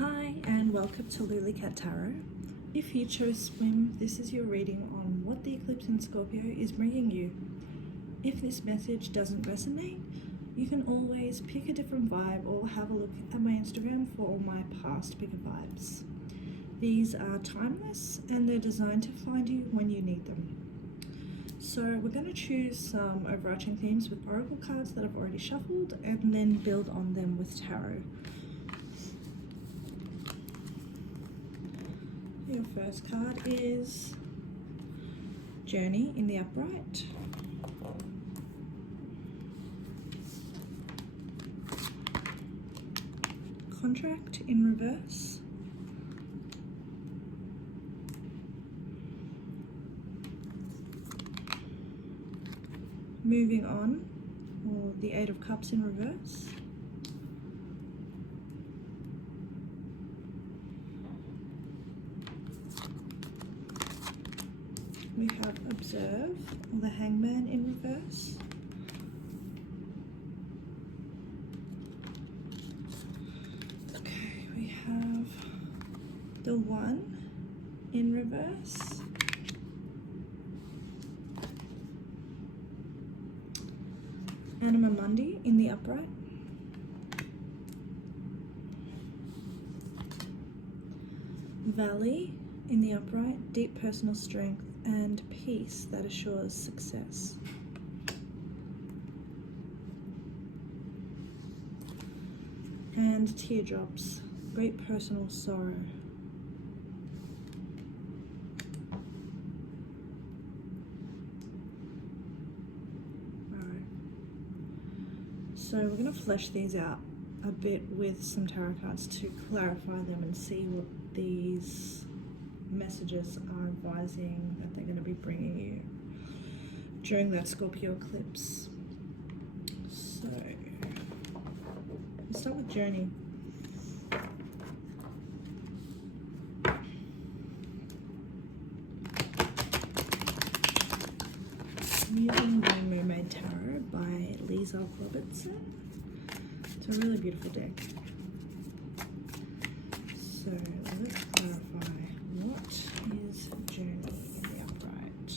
Hi and welcome to Lulicat Tarot. If you chose swim, this is your reading on what the eclipse in Scorpio is bringing you. If this message doesn't resonate, you can always pick a different vibe or have a look at my Instagram for all my past bigger vibes. These are timeless and they're designed to find you when you need them. So we're going to choose some overarching themes with oracle cards that I've already shuffled and then build on them with tarot. Your first card is Journey in the upright. Contract in reverse. Moving on, or the Eight of Cups in reverse. We have Observe, or the Hangman in reverse. Okay, we have the One in reverse. Anima Mundi in the upright. Valley in the upright, deep personal strength and peace that assures success. And Teardrops, great personal sorrow. Alright, so we're going to flesh these out a bit with some tarot cards to clarify them and see what these messages are advising that they're going to be bringing you during that Scorpio eclipse. So let's start with Journey. I'm using the Mermaid Tarot by Lisa Robertson. It's a really beautiful deck. So let's clarify, what is Journey in the upright?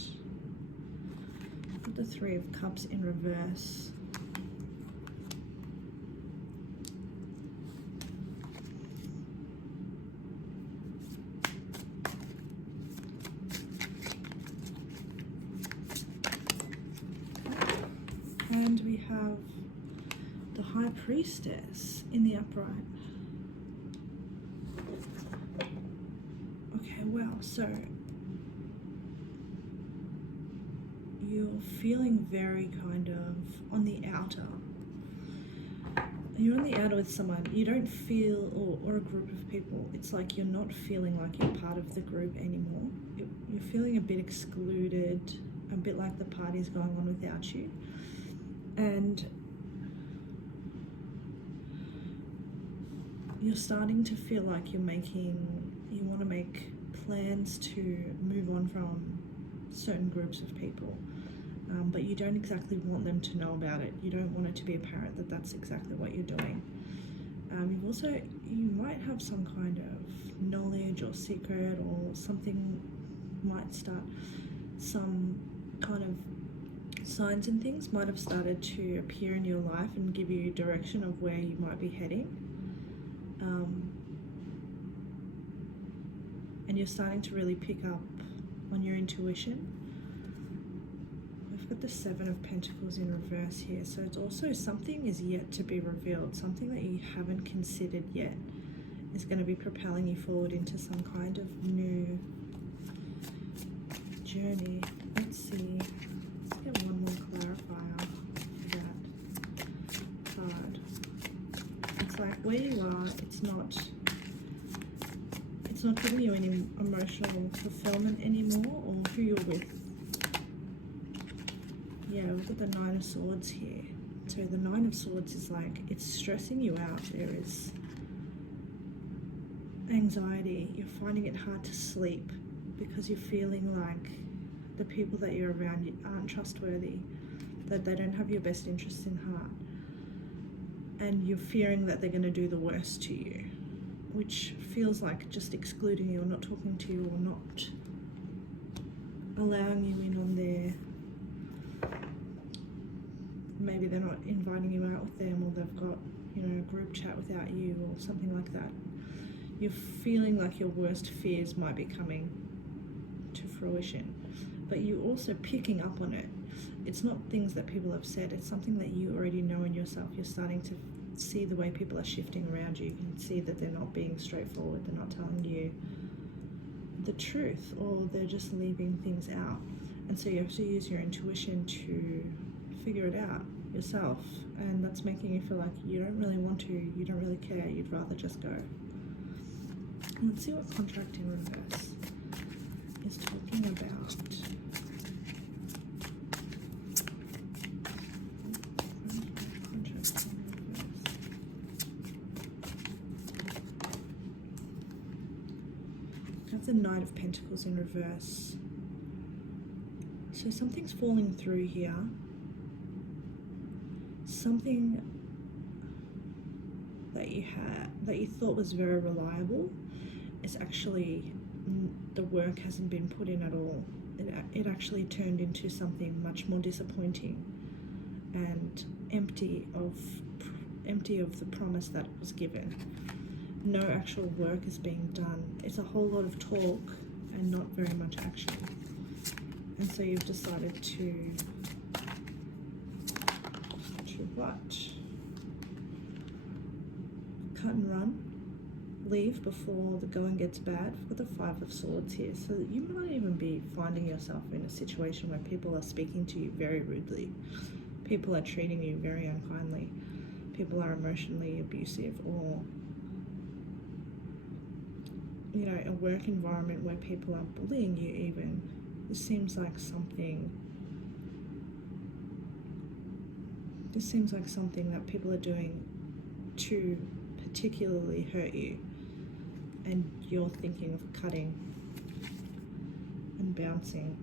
Put the Three of Cups in reverse. And we have the High Priestess in the upright. Okay, wow, so you're feeling very kind of on the outer. You're on the outer with someone. You don't feel, or a group of people, it's like you're not feeling like you're part of the group anymore. You're feeling a bit excluded, a bit like the party's going on without you. And you're starting to feel like you want to make plans to move on from certain groups of people, but you don't exactly want them to know about it. You don't want it to be apparent that that's exactly what you're doing. You might have some kind of knowledge or secret, or something might start, some kind of signs and things might have started to appear in your life and give you direction of where you might be heading. And you're starting to really pick up on your intuition. We've got the Seven of Pentacles in reverse here, so it's also something is yet to be revealed. Something that you haven't considered yet is going to be propelling you forward into some kind of new journey. Let's see. Let's get one more clarifier for that card. It's like where you are, it's not giving you any emotional fulfillment anymore, or who you're with. Yeah, we've got the Nine of Swords here. So the Nine of Swords is like, it's stressing you out. There is anxiety. You're finding it hard to sleep because you're feeling like the people that you're around aren't trustworthy, that they don't have your best interests in heart. And you're fearing that they're going to do the worst to you, which feels like just excluding you or not talking to you or not allowing you in on their, maybe they're not inviting you out with them, or they've got, you know, a group chat without you or something like that. You're feeling like your worst fears might be coming to fruition, but you're also picking up on it. It's not things that people have said, it's something that you already know in yourself. You're starting to see the way people are shifting around you. You can see that they're not being straightforward, they're not telling you the truth, or they're just leaving things out. And so you have to use your intuition to figure it out yourself, and that's making you feel like you don't really want to, you don't really care, you'd rather just go. Let's see what contract in reverse is talking about. That's the Knight of Pentacles in reverse. So something's falling through here. Something that you thought was very reliable is actually, the work hasn't been put in at all. It actually turned into something much more disappointing and empty of the promise that was given. No actual work is being done. It's a whole lot of talk and not very much action. And so you've decided to what? Cut and run. Leave before the going gets bad. We've got the Five of Swords here. So that you might even be finding yourself in a situation where people are speaking to you very rudely. People are treating you very unkindly. People are emotionally abusive, or, you know, a work environment where people are bullying you even. This seems like something that people are doing to particularly hurt you, and you're thinking of cutting and bouncing.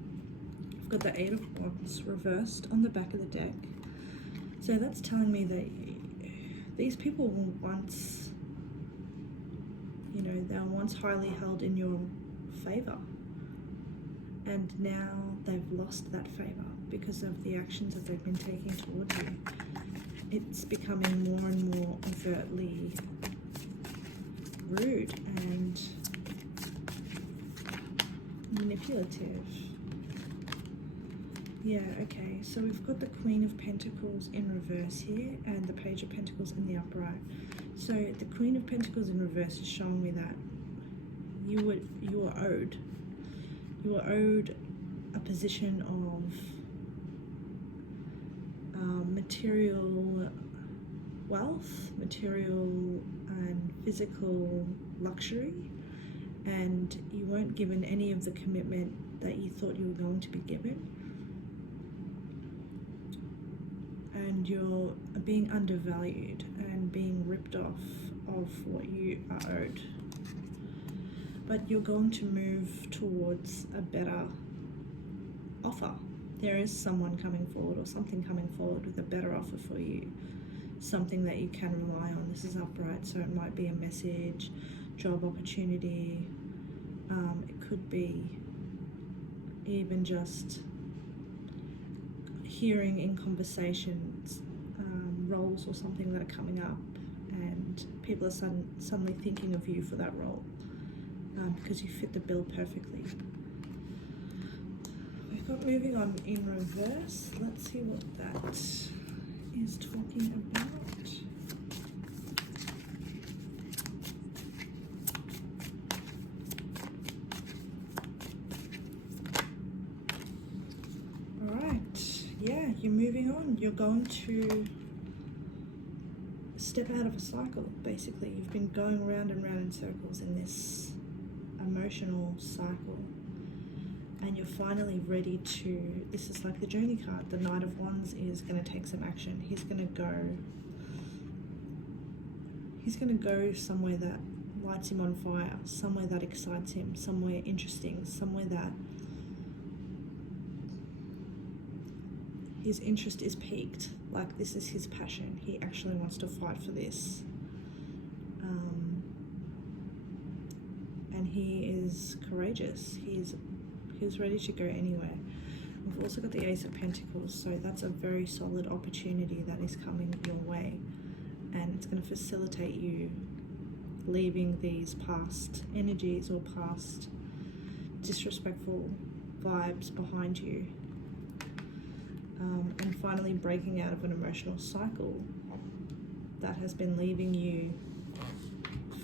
I've got the Eight of Wands reversed on the back of the deck. So that's telling me that these people were once, you know, they were once highly held in your favor, and now they've lost that favor because of the actions that they've been taking towards you. It's becoming more and more overtly rude and manipulative. Yeah, okay, so we've got the Queen of Pentacles in reverse here and the Page of Pentacles in the upright. So the Queen of Pentacles in reverse is showing me that you were owed a position of material wealth, material and physical luxury, and you weren't given any of the commitment that you thought you were going to be given, and you're being undervalued and being ripped off of what you are owed. But you're going to move towards a better offer. There is someone coming forward, or something coming forward with a better offer for you, something that you can rely on. This is upright, so it might be a message, job opportunity. It could be even just hearing in conversations roles or something that are coming up, and people are suddenly thinking of you for that role because you fit the bill perfectly. We've got moving on in reverse. Let's see what that is talking about. Alright, yeah, you're moving on. You're going to step out of a cycle, basically. You've been going round and round in circles in this emotional cycle, and you're finally ready to, this is like the Journey card. The Knight of Wands is going to take some action. He's going to go somewhere that lights him on fire, somewhere that excites him, somewhere interesting, somewhere that his interest is piqued. Like, this is his passion. He actually wants to fight for this. he is courageous. He's ready to go anywhere. We've also got the Ace of Pentacles, so that's a very solid opportunity that is coming your way, and it's going to facilitate you leaving these past energies or past disrespectful vibes behind you, and finally breaking out of an emotional cycle that has been leaving you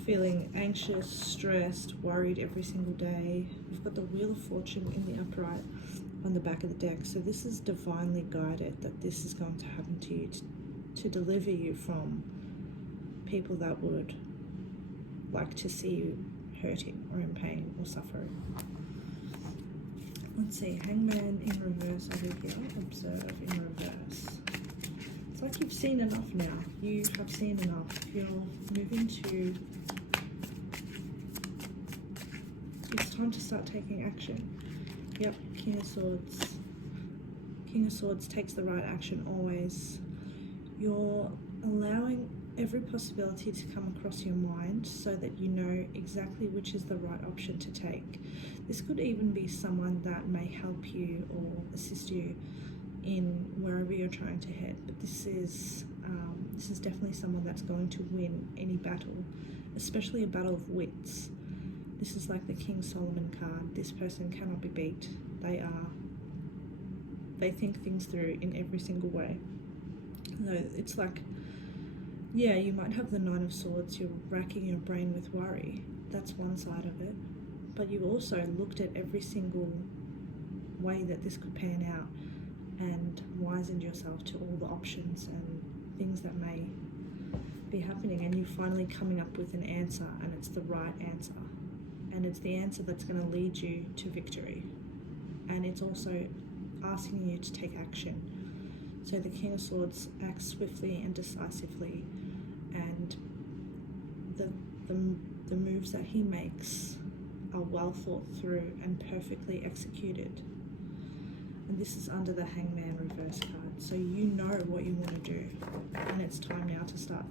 feeling anxious, stressed, worried every single day. We've got the Wheel of Fortune in the upright on the back of the deck, so this is divinely guided that this is going to happen to you to deliver you from people that would like to see you hurting or in pain or suffering. Let's see, Hangman in reverse over here, Observe in reverse. It's like you've seen enough now. You have seen enough. You're moving to... It's time to start taking action. Yep, King of Swords. King of Swords takes the right action always. You're allowing every possibility to come across your mind so that you know exactly which is the right option to take. This could even be someone that may help you or assist you in wherever you're trying to head, but this is definitely someone that's going to win any battle, especially a battle of wits. This is like the King Solomon card. This person cannot be beat. They think things through in every single way. So it's like, yeah, you might have the Nine of Swords, you're racking your brain with worry. That's one side of it. But you also looked at every single way that this could pan out and wizened yourself to all the options and things that may be happening, and you're finally coming up with an answer, and it's the right answer. And it's the answer that's going to lead you to victory. And it's also asking you to take action. So the King of Swords acts swiftly and decisively, and the moves that he makes are well thought through and perfectly executed. And this is under the Hangman reverse card. So you know what you want to do, and it's time now to start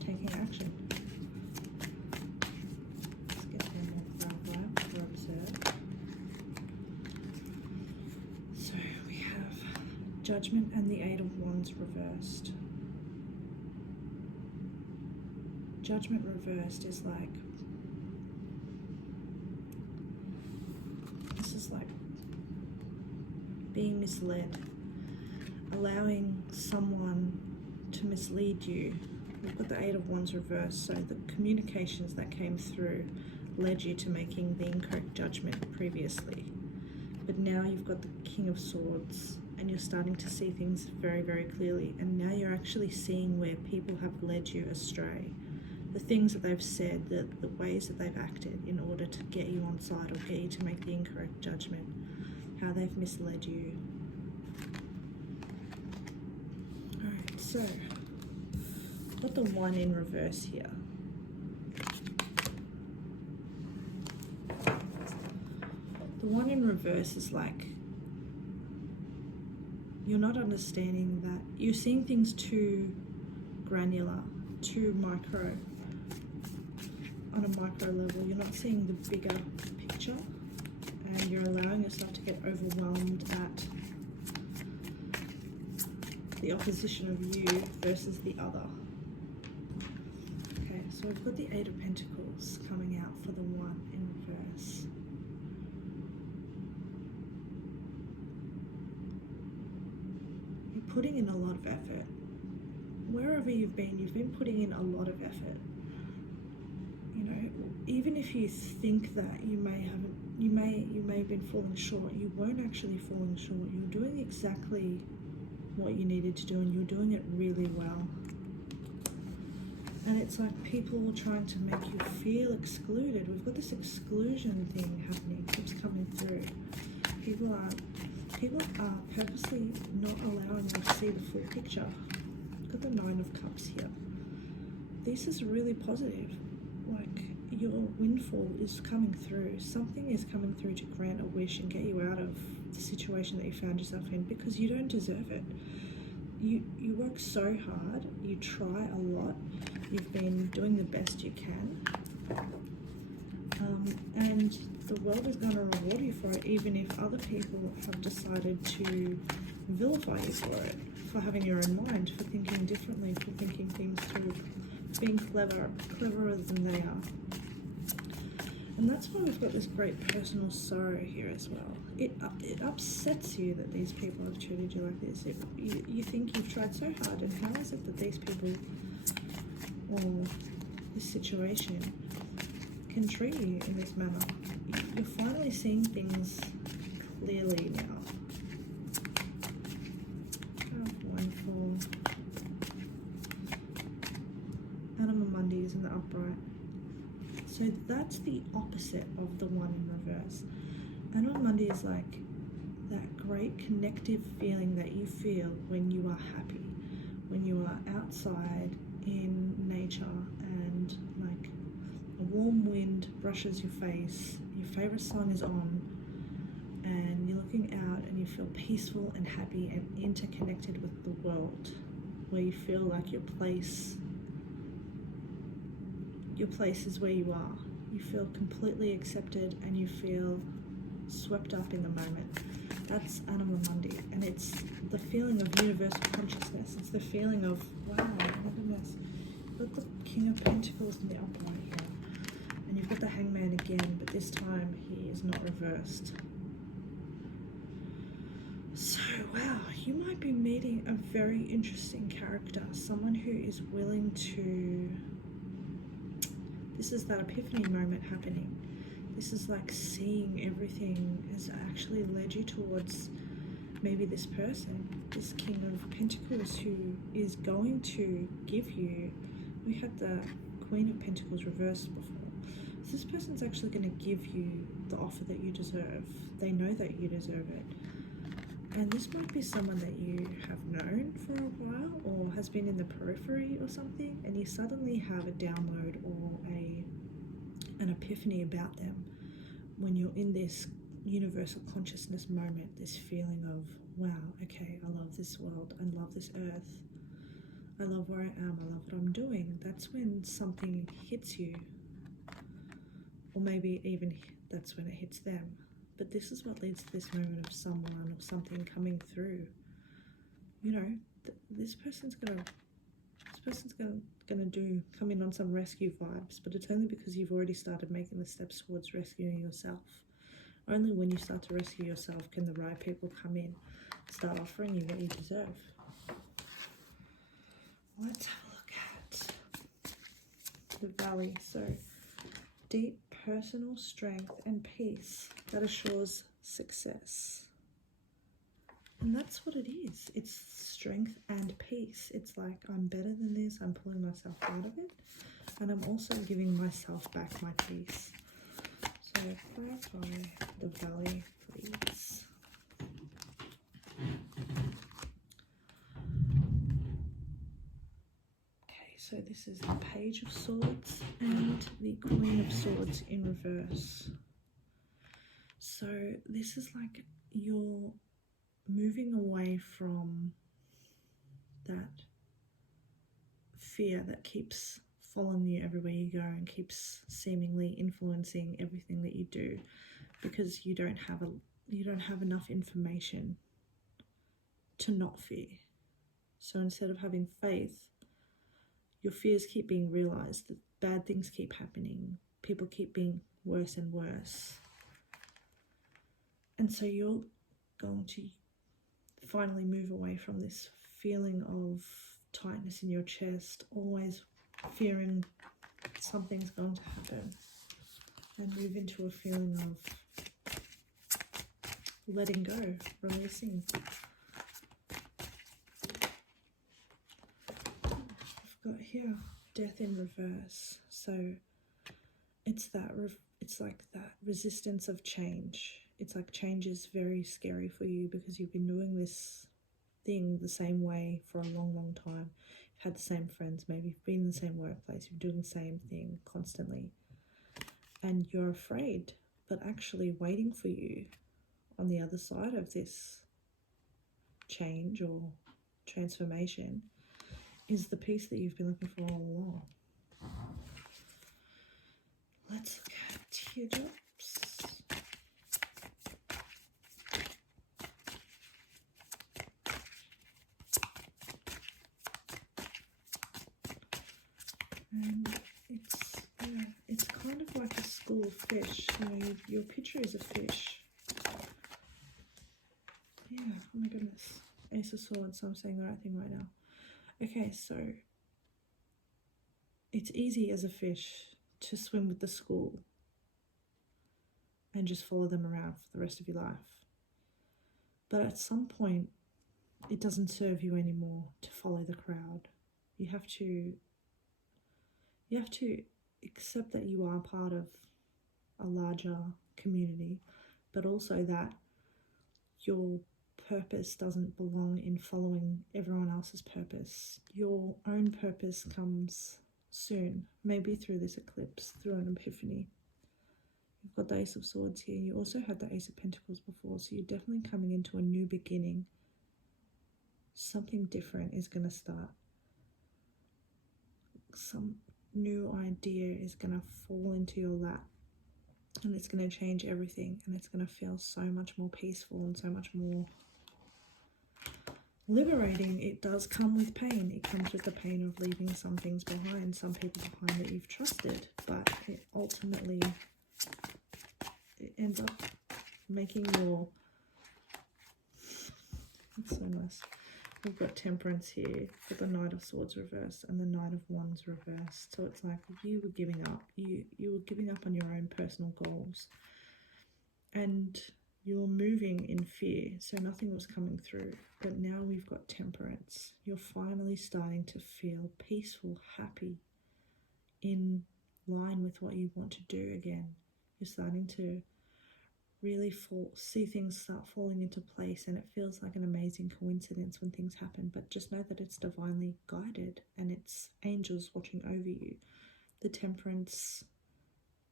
taking action. Let's get one more vibe for Observe. So we have Judgment and the Eight of Wands reversed. Judgment reversed is like, this is like being misled, allowing someone to mislead you. We've got the Eight of Wands reversed, so the communications that came through led you to making the incorrect judgment previously. But now you've got the King of Swords, and you're starting to see things very, very clearly, and now you're actually seeing where people have led you astray. The things that they've said, the ways that they've acted in order to get you on side or get you to make the incorrect judgment, how they've misled you. Alright, so got the One in reverse here. The One in reverse is like, you're not understanding that you're seeing things too granular, too micro, on a micro level. You're not seeing the bigger picture, and you're allowing yourself to get overwhelmed at the opposition of you versus the other. Okay, so we've got the Eight of Pentacles coming out for the One in reverse. You're putting in a lot of effort. Wherever you've been putting in a lot of effort. You know, even if you think that you may have been falling short, you weren't actually falling short. You're doing exactly what you needed to do, and you're doing it really well. And it's like people are trying to make you feel excluded. We've got this exclusion thing happening, keeps coming through. People are purposely not allowing you to see the full picture. Got the Nine of Cups here. This is really positive. Like, your windfall is coming through. Something is coming through to grant a wish and get you out of the situation that you found yourself in, because you don't deserve it. You work so hard, you try a lot, you've been doing the best you can, And the world is going to reward you for it, even if other people have decided to vilify you for it, for having your own mind, for thinking differently, for thinking things through, being cleverer than they are. And that's why we've got this great personal sorrow here as well. It upsets you that these people have treated you like this. You think you've tried so hard, and how is it that these people or this situation can treat you in this manner? You're finally seeing things clearly now. Oh, wonderful. Anima Mundi is in the upright. So that's the opposite of the one in reverse. Anima Mundi is like that great connective feeling that you feel when you are happy, when you are outside in nature and like a warm wind brushes your face, your favorite song is on, and you're looking out and you feel peaceful and happy and interconnected with the world, where you feel like your place is where you are. You feel completely accepted and you feel swept up in the moment. That's Anima Mundi, and it's the feeling of universal consciousness. It's the feeling of, wow, my goodness, you've got the King of Pentacles in the upright here, and you've got the Hangman again, but this time he is not reversed. So, wow, you might be meeting a very interesting character, someone who is willing to... This is that epiphany moment happening. This is like seeing everything has actually led you towards maybe this person, this King of Pentacles, who is going to give you... We had the Queen of Pentacles reversed before. So this person's actually going to give you the offer that you deserve. They know that you deserve it. And this might be someone that you have known for a while or has been in the periphery or something, and you suddenly have a download or an epiphany about them when you're in this universal consciousness moment, this feeling of, wow, okay, I love this world, I love this earth, I love where I am, I love what I'm doing. That's when something hits you, or maybe even that's when it hits them. But this is what leads to this moment of someone or something coming through. You know, this person's gonna come in on some rescue vibes, but it's only because you've already started making the steps towards rescuing yourself. Only when you start to rescue yourself can the right people come in, start offering you what you deserve. Let's have a look at the Valley. So, deep personal strength and peace that assures success. And that's what it is. It's strength and peace. It's like, I'm better than this, I'm pulling myself out of it, and I'm also giving myself back my peace. So clarify the Valley, please. Okay, so this is the Page of Swords and the Queen of Swords in reverse. So this is like you're moving away from that fear that keeps following you everywhere you go and keeps seemingly influencing everything that you do, because you don't have enough information to not fear. So instead of having faith, your fears keep being realized, that bad things keep happening, people keep being worse and worse. And so you're going to finally move away from this feeling of tightness in your chest, always fearing something's going to happen, and move into a feeling of letting go, releasing. I've got here Death in reverse. So it's like that resistance of change. It's like change is very scary for you because you've been doing this thing the same way for a long, long time. You've had the same friends, maybe you've been in the same workplace, you're doing the same thing constantly, and you're afraid. But actually waiting for you on the other side of this change or transformation is the peace that you've been looking for all along. Let's look at teardrops. And it's kind of like a school of fish. You know, your picture is a fish. Yeah, oh my goodness. Ace of Swords, so I'm saying the right thing right now. Okay, so it's easy as a fish to swim with the school and just follow them around for the rest of your life. But at some point, it doesn't serve you anymore to follow the crowd. You have to accept that you are part of a larger community, but also that your purpose doesn't belong in following everyone else's purpose. Your own purpose comes soon, maybe through this eclipse, through an epiphany. You've got the Ace of Swords here. You also had the Ace of Pentacles before, so you're definitely coming into a new beginning. Something different is going to start. Some new idea is going to fall into your lap, and it's going to change everything, and it's going to feel so much more peaceful and so much more liberating. It does come with pain. It comes with the pain of leaving some things behind, some people behind that you've trusted, but it ultimately ends up making your... It's so nice. We've got Temperance here for the Knight of Swords reversed and the Knight of Wands reversed. So it's like you were giving up. You were giving up on your own personal goals. And you were moving in fear, so nothing was coming through. But now we've got Temperance. You're finally starting to feel peaceful, happy, in line with what you want to do again. You're starting to really see things start falling into place, and it feels like an amazing coincidence when things happen, but just know that it's divinely guided and it's angels watching over you. The Temperance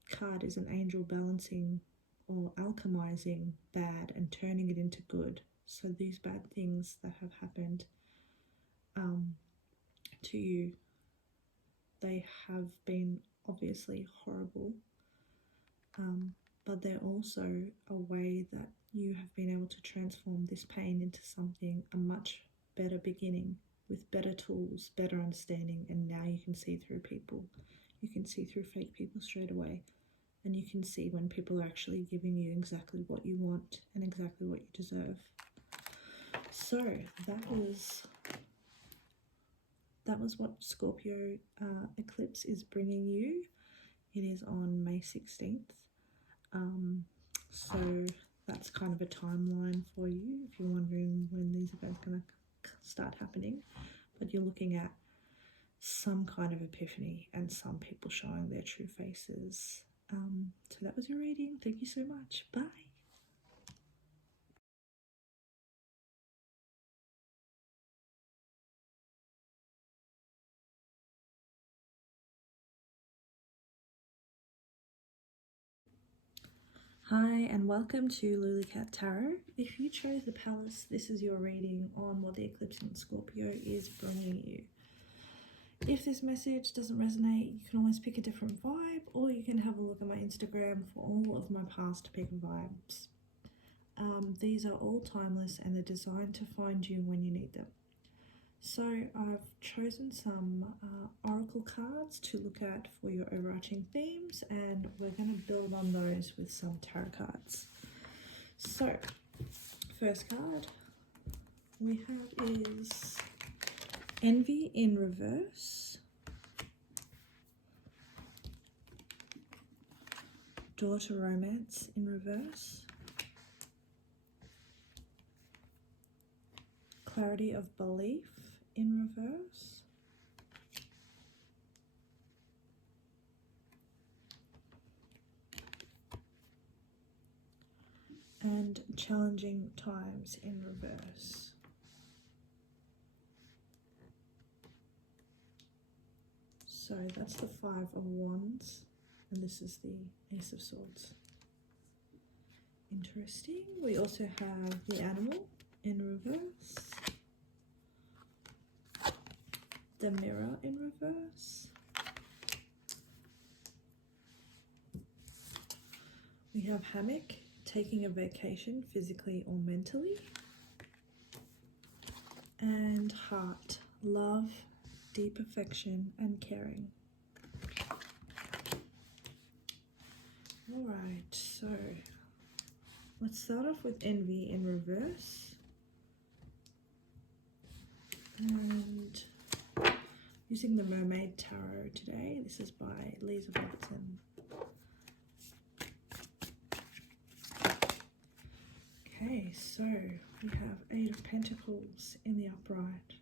card is an angel balancing or alchemizing bad and turning it into good. So these bad things that have happened to you, they have been obviously horrible, but they're also a way that you have been able to transform this pain into something, a much better beginning with better tools, better understanding, and now you can see through people. You can see through fake people straight away, and you can see when people are actually giving you exactly what you want and exactly what you deserve. So that was what Scorpio eclipse is bringing you. It is on May 16th. So that's kind of a timeline for you if you're wondering when these events are going to start happening. But you're looking at some kind of epiphany and some people showing their true faces. So that was your reading. Thank you so much. Bye. Hi and welcome to Lulicat Tarot. If you chose the Palace, this is your reading on what the eclipse in Scorpio is bringing you. If this message doesn't resonate, you can always pick a different vibe, or you can have a look at my Instagram for all of my past pick vibes. These are all timeless and they're designed to find you when you need them. So I've chosen some oracle cards to look at for your overarching themes, and we're going to build on those with some tarot cards. So first card we have is Envy in reverse, Daughter Romance in reverse, Clarity of Belief in reverse, and Challenging Times in reverse. So that's the Five of Wands, and this is the Ace of Swords. Interesting. We also have the Animal in reverse, the Mirror in reverse, We have hammock, taking a vacation physically or mentally. And heart, love, deep affection and caring. All right, so let's start off with envy in reverse. And using the Mermaid Tarot today. This is by Lisa Watson. Okay, so we have Eight of Pentacles in the upright.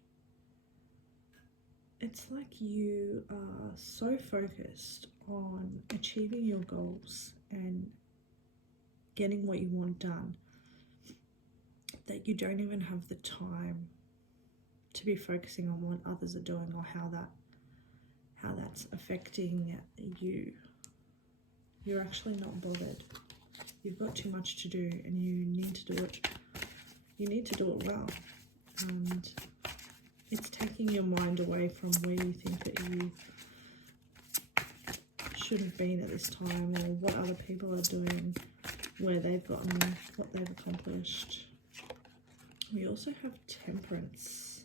It's like you are so focused on achieving your goals and getting what you want done that you don't even have the time to be focusing on what others are doing or how that's affecting you. You're actually not bothered. You've got too much to do and you need to do it. You need to do it well. And it's taking your mind away from where you think that you should have been at this time, or what other people are doing, where they've gotten, what they've accomplished. We also have Temperance.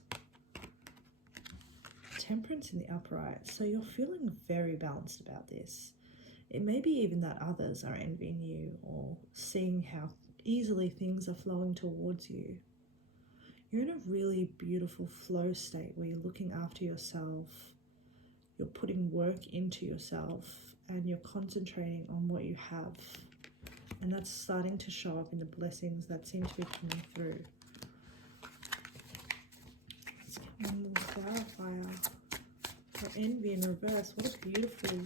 Temperance in the upright. So you're feeling very balanced about this. It may be even that others are envying you or seeing how easily things are flowing towards you. You're in a really beautiful flow state where you're looking after yourself, you're putting work into yourself, and you're concentrating on what you have. And that's starting to show up in the blessings that seem to be coming through. Let's get one more clarifier. For envy in reverse, what a beautiful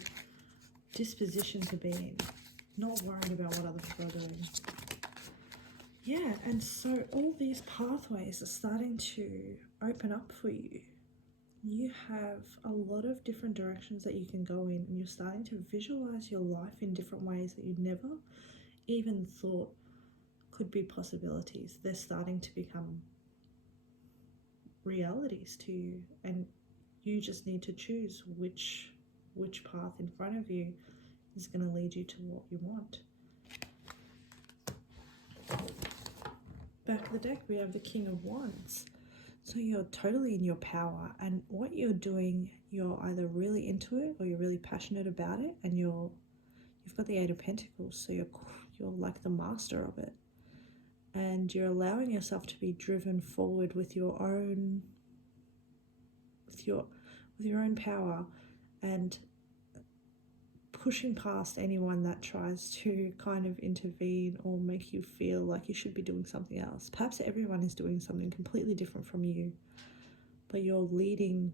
disposition to be in. Not worried about what other people are doing. Yeah, and so all these pathways are starting to open up for you. You have a lot of different directions that you can go in, and you're starting to visualize your life in different ways that you never even thought could be possibilities. They're starting to become realities to you, and you just need to choose which path in front of you is going to lead you to what you want. Back of the deck, we have the King of Wands. So you're totally in your power, and what you're doing, you're either really into it or you're really passionate about it, and you've got the Eight of Pentacles, so you're like the master of it, and you're allowing yourself to be driven forward with your own power, and pushing past anyone that tries to kind of intervene or make you feel like you should be doing something else. Perhaps everyone is doing something completely different from you, but you're leading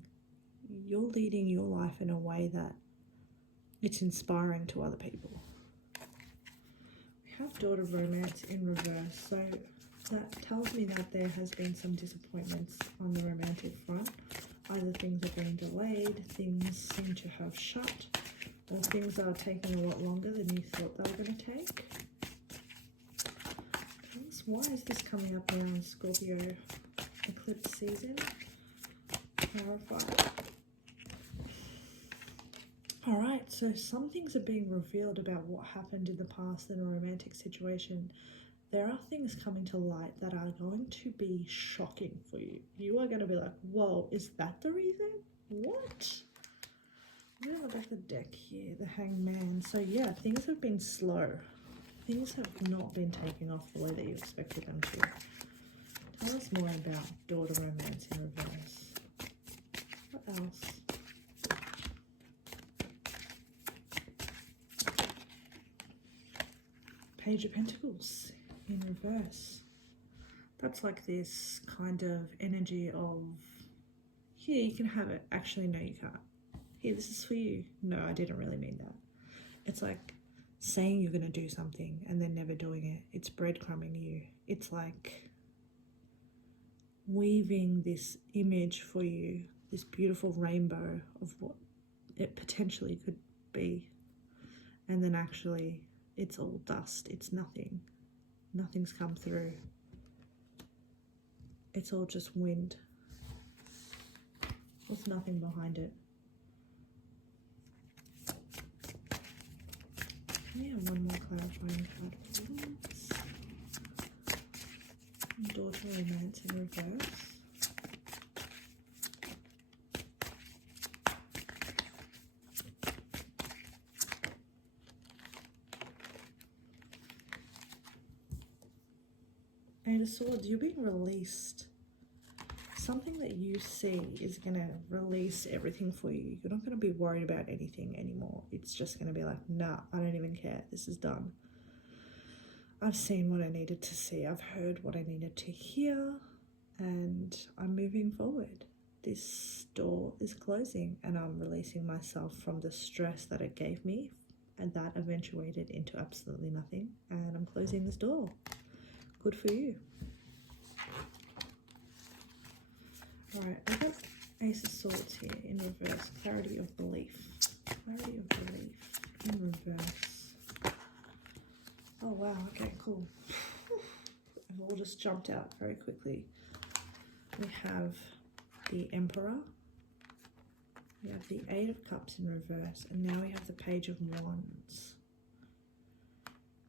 your life in a way that it's inspiring to other people. We have Daughter Romance in reverse, so that tells me that there has been some disappointments on the romantic front. Either things are being delayed, things seem to have shut, or things are taking a lot longer than you thought they were going to take. Why is this coming up around Scorpio eclipse season? Clarify. Alright, so some things are being revealed about what happened in the past in a romantic situation. There are things coming to light that are going to be shocking for you. You are going to be like, whoa, is that the reason? What? We have back the deck here, the Hangman. So yeah, things have been slow. Things have not been taking off the way that you expected them to. Tell us more about Daughter Romance in reverse. What else? Page of Pentacles in reverse. That's like this kind of energy of, here, you can have it. Actually, no, you can't. Here, this is for you. No, I didn't really mean that. It's like saying you're going to do something and then never doing it. It's breadcrumbing you. It's like weaving this image for you, this beautiful rainbow of what it potentially could be. And then actually, it's all dust. It's nothing. Nothing's come through. It's all just wind. There's nothing behind it. Can we have one more clarifying card, please? Daughter romance in reverse. Eight of Swords, you're being released. Something that you see is going to release everything for you. You're not going to be worried about anything anymore. It's just going to be like, nah, I don't even care. This is done. I've seen what I needed to see. I've heard what I needed to hear. And I'm moving forward. This door is closing and I'm releasing myself from the stress that it gave me. And that eventuated into absolutely nothing. And I'm closing this door. Good for you. Alright, I've got Ace of Swords here in reverse. Clarity of belief. Clarity of belief in reverse. Oh wow, okay, cool. I've all just jumped out very quickly. We have the Emperor. We have the Eight of Cups in reverse. And now we have the Page of Wands.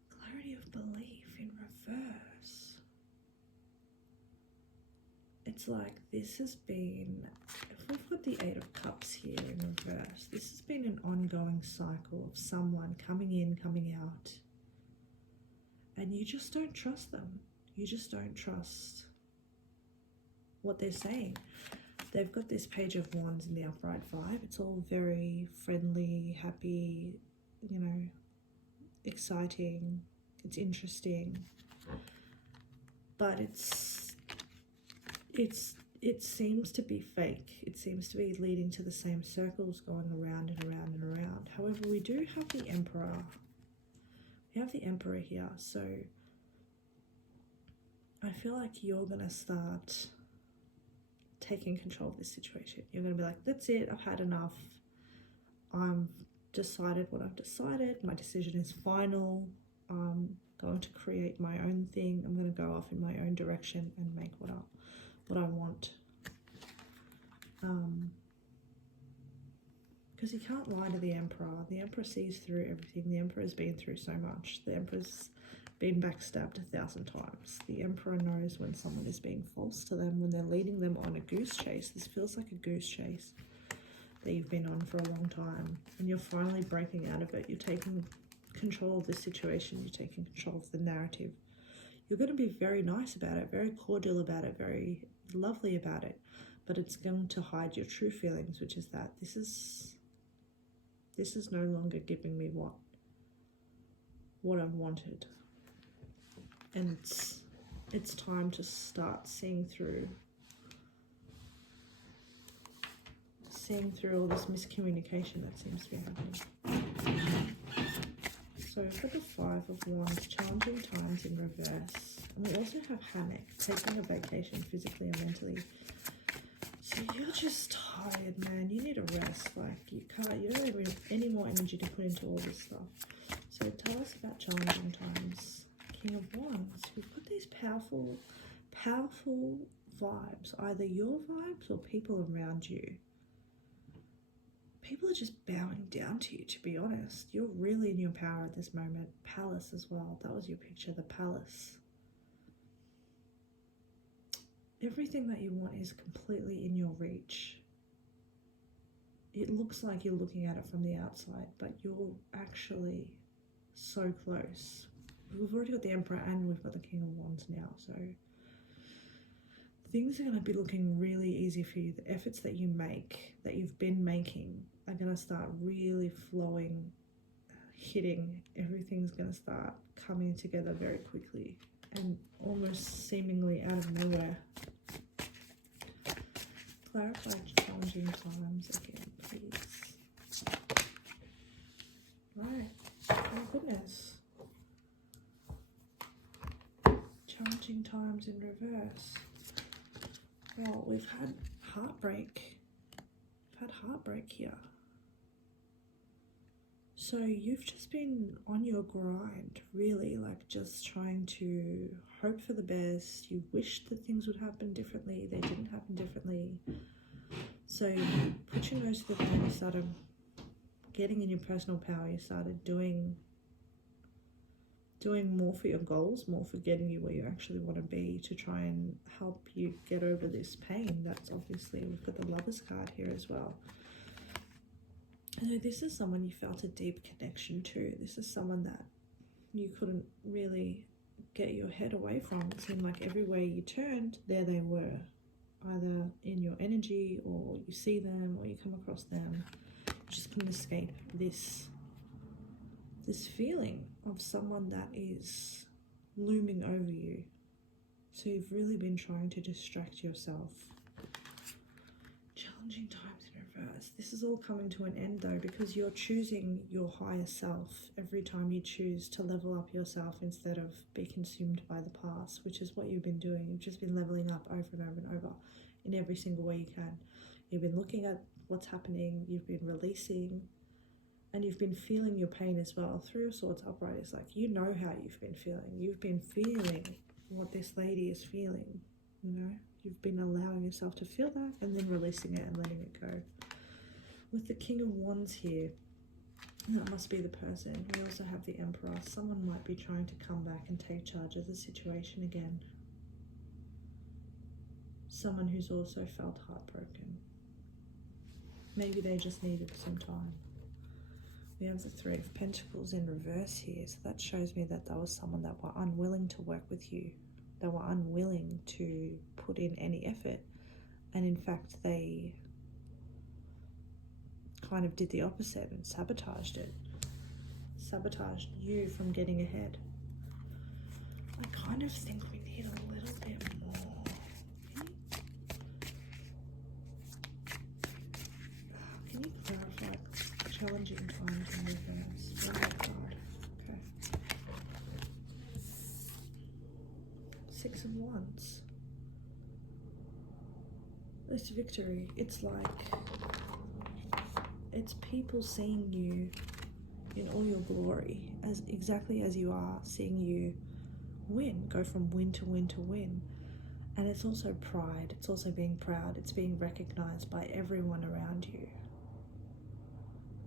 Clarity of belief in reverse. It's like this has been, if we've got the Eight of Cups here in reverse, this has been an ongoing cycle of someone coming in, coming out, and you just don't trust them. You just don't trust what they're saying. They've got this Page of Wands in the upright vibe. It's all very friendly, happy, you know, exciting, it's interesting, but it seems to be fake. It seems to be leading to the same circles, going around and around and around. However, we do have the Emperor. We have the Emperor here, so I feel like you're going to start taking control of this situation. You're going to be like, that's it, I've had enough. I've decided what I've decided. My decision is final. I'm going to create my own thing. I'm going to go off in my own direction and make what I want. Because you can't lie to the Emperor. The Emperor sees through everything. The Emperor's been through so much. The Emperor's been backstabbed 1,000 times. The Emperor knows when someone is being false to them, when they're leading them on a goose chase. This feels like a goose chase that you've been on for a long time, and you're finally breaking out of it. You're taking control of the situation. You're taking control of the narrative. You're going to be very nice about it, very cordial about it, very lovely about it, but it's going to hide your true feelings, which is that this is no longer giving me what I wanted, and it's time to start seeing through all this miscommunication that seems to be happening. So we've got the Five of Wands, challenging times in reverse. And we also have Hammock, taking a vacation physically and mentally. So you're just tired, man. You need a rest. Like, you don't have any more energy to put into all this stuff. So tell us about challenging times. King of Wands. We've got these powerful, powerful vibes. Either your vibes or people around you. People are just bowing down to you, to be honest. You're really in your power at this moment. Palace as well. That was your picture, the palace. Everything that you want is completely in your reach. It looks like you're looking at it from the outside, but you're actually so close. We've already got the Emperor and we've got the King of Wands now, so things are going to be looking really easy for you. The efforts that you make, that you've been making, are going to start really flowing, hitting. Everything's going to start coming together very quickly and almost seemingly out of nowhere. Clarify challenging times again, please. Right. Oh goodness. Challenging times in reverse. Well, we've had heartbreak. We've had heartbreak here. So you've just been on your grind, really, like just trying to hope for the best. You wished that things would happen differently. They didn't happen differently. So you put your nose to the ground, you started getting in your personal power. You started doing doing more for your goals, more for getting you where you actually want to be, to try and help you get over this pain. That's obviously, we've got the Lovers card here as well. So this is someone you felt a deep connection to. This is someone that you couldn't really get your head away from. It seemed like everywhere you turned, there they were, either in your energy, or you see them, or you come across them. You just couldn't escape this feeling of someone that is looming over you. So you've really been trying to distract yourself. Challenging times in reverse. This is all coming to an end though, because you're choosing your higher self every time you choose to level up yourself instead of be consumed by the past, which is what you've been doing. You've just been leveling up over and over and over in every single way you can. You've been looking at what's happening, you've been releasing, and you've been feeling your pain as well. Three of Swords upright is like, you know how you've been feeling. You've been feeling what this lady is feeling, you know? You've been allowing yourself to feel that and then releasing it and letting it go. With the King of Wands here, that must be the person. We also have the Emperor. Someone might be trying to come back and take charge of the situation again. Someone who's also felt heartbroken. Maybe they just needed some time. We have the Three of Pentacles in reverse here, so that shows me that there was someone that were unwilling to work with you. They were unwilling to put in any effort, and in fact they kind of did the opposite and sabotaged it. Sabotaged you from getting ahead. I kind of think we need a little bit more. Can you clarify challenging times in reverse? One more card. Okay. Six of Wands. This victory, it's like, it's people seeing you in all your glory, as exactly as you are, seeing you win, go from win to win to win. And it's also pride, it's also being proud, it's being recognized by everyone around you.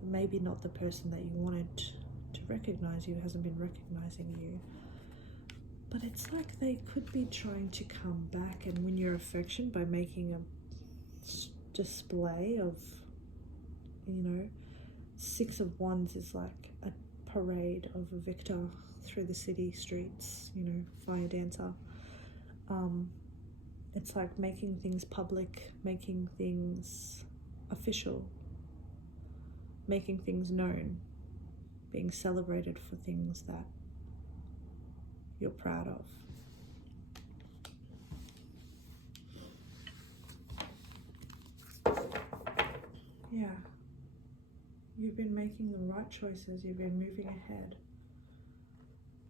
Maybe not the person that you wanted to recognize you hasn't been recognizing you, but it's like they could be trying to come back and win your affection by making a display of, you know, Six of Wands is like a parade of a victor through the city streets, you know, fire dancer. It's like making things public, making things official, making things known, being celebrated for things that you're proud of. Yeah. You've been making the right choices, you've been moving ahead.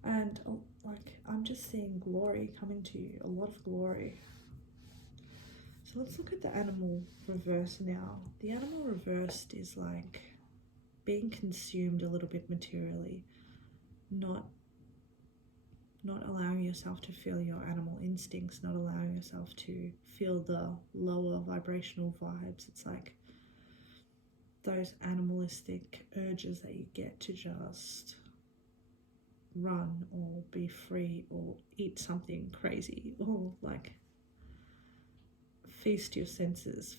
And like, I'm just seeing glory coming to you, a lot of glory. So let's look at the animal reverse now. The animal reversed is like being consumed a little bit materially, not allowing yourself to feel your animal instincts, not allowing yourself to feel the lower vibrational vibes. It's like those animalistic urges that you get to just run or be free or eat something crazy or like feast your senses,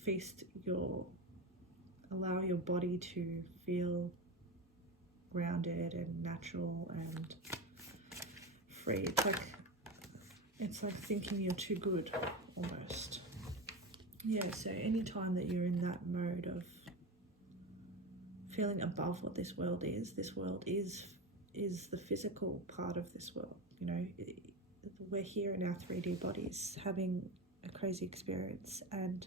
allow your body to feel grounded and natural and free. It's like thinking you're too good almost. Yeah, so anytime that you're in that mode of feeling above what this world is the physical part of this world, you know, we're here in our 3D bodies having a crazy experience, and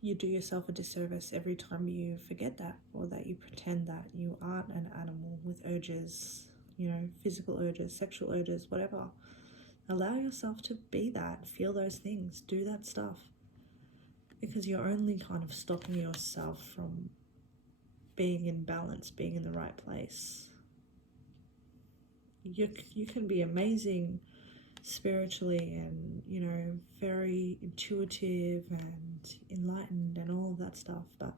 you do yourself a disservice every time you forget that, or that you pretend that you aren't an animal with urges, you know, physical urges, sexual urges, whatever. Allow yourself to be that, feel those things, do that stuff, because you're only kind of stopping yourself from being in balance, being in the right place. You can be amazing spiritually and, you know, very intuitive and enlightened and all of that stuff, but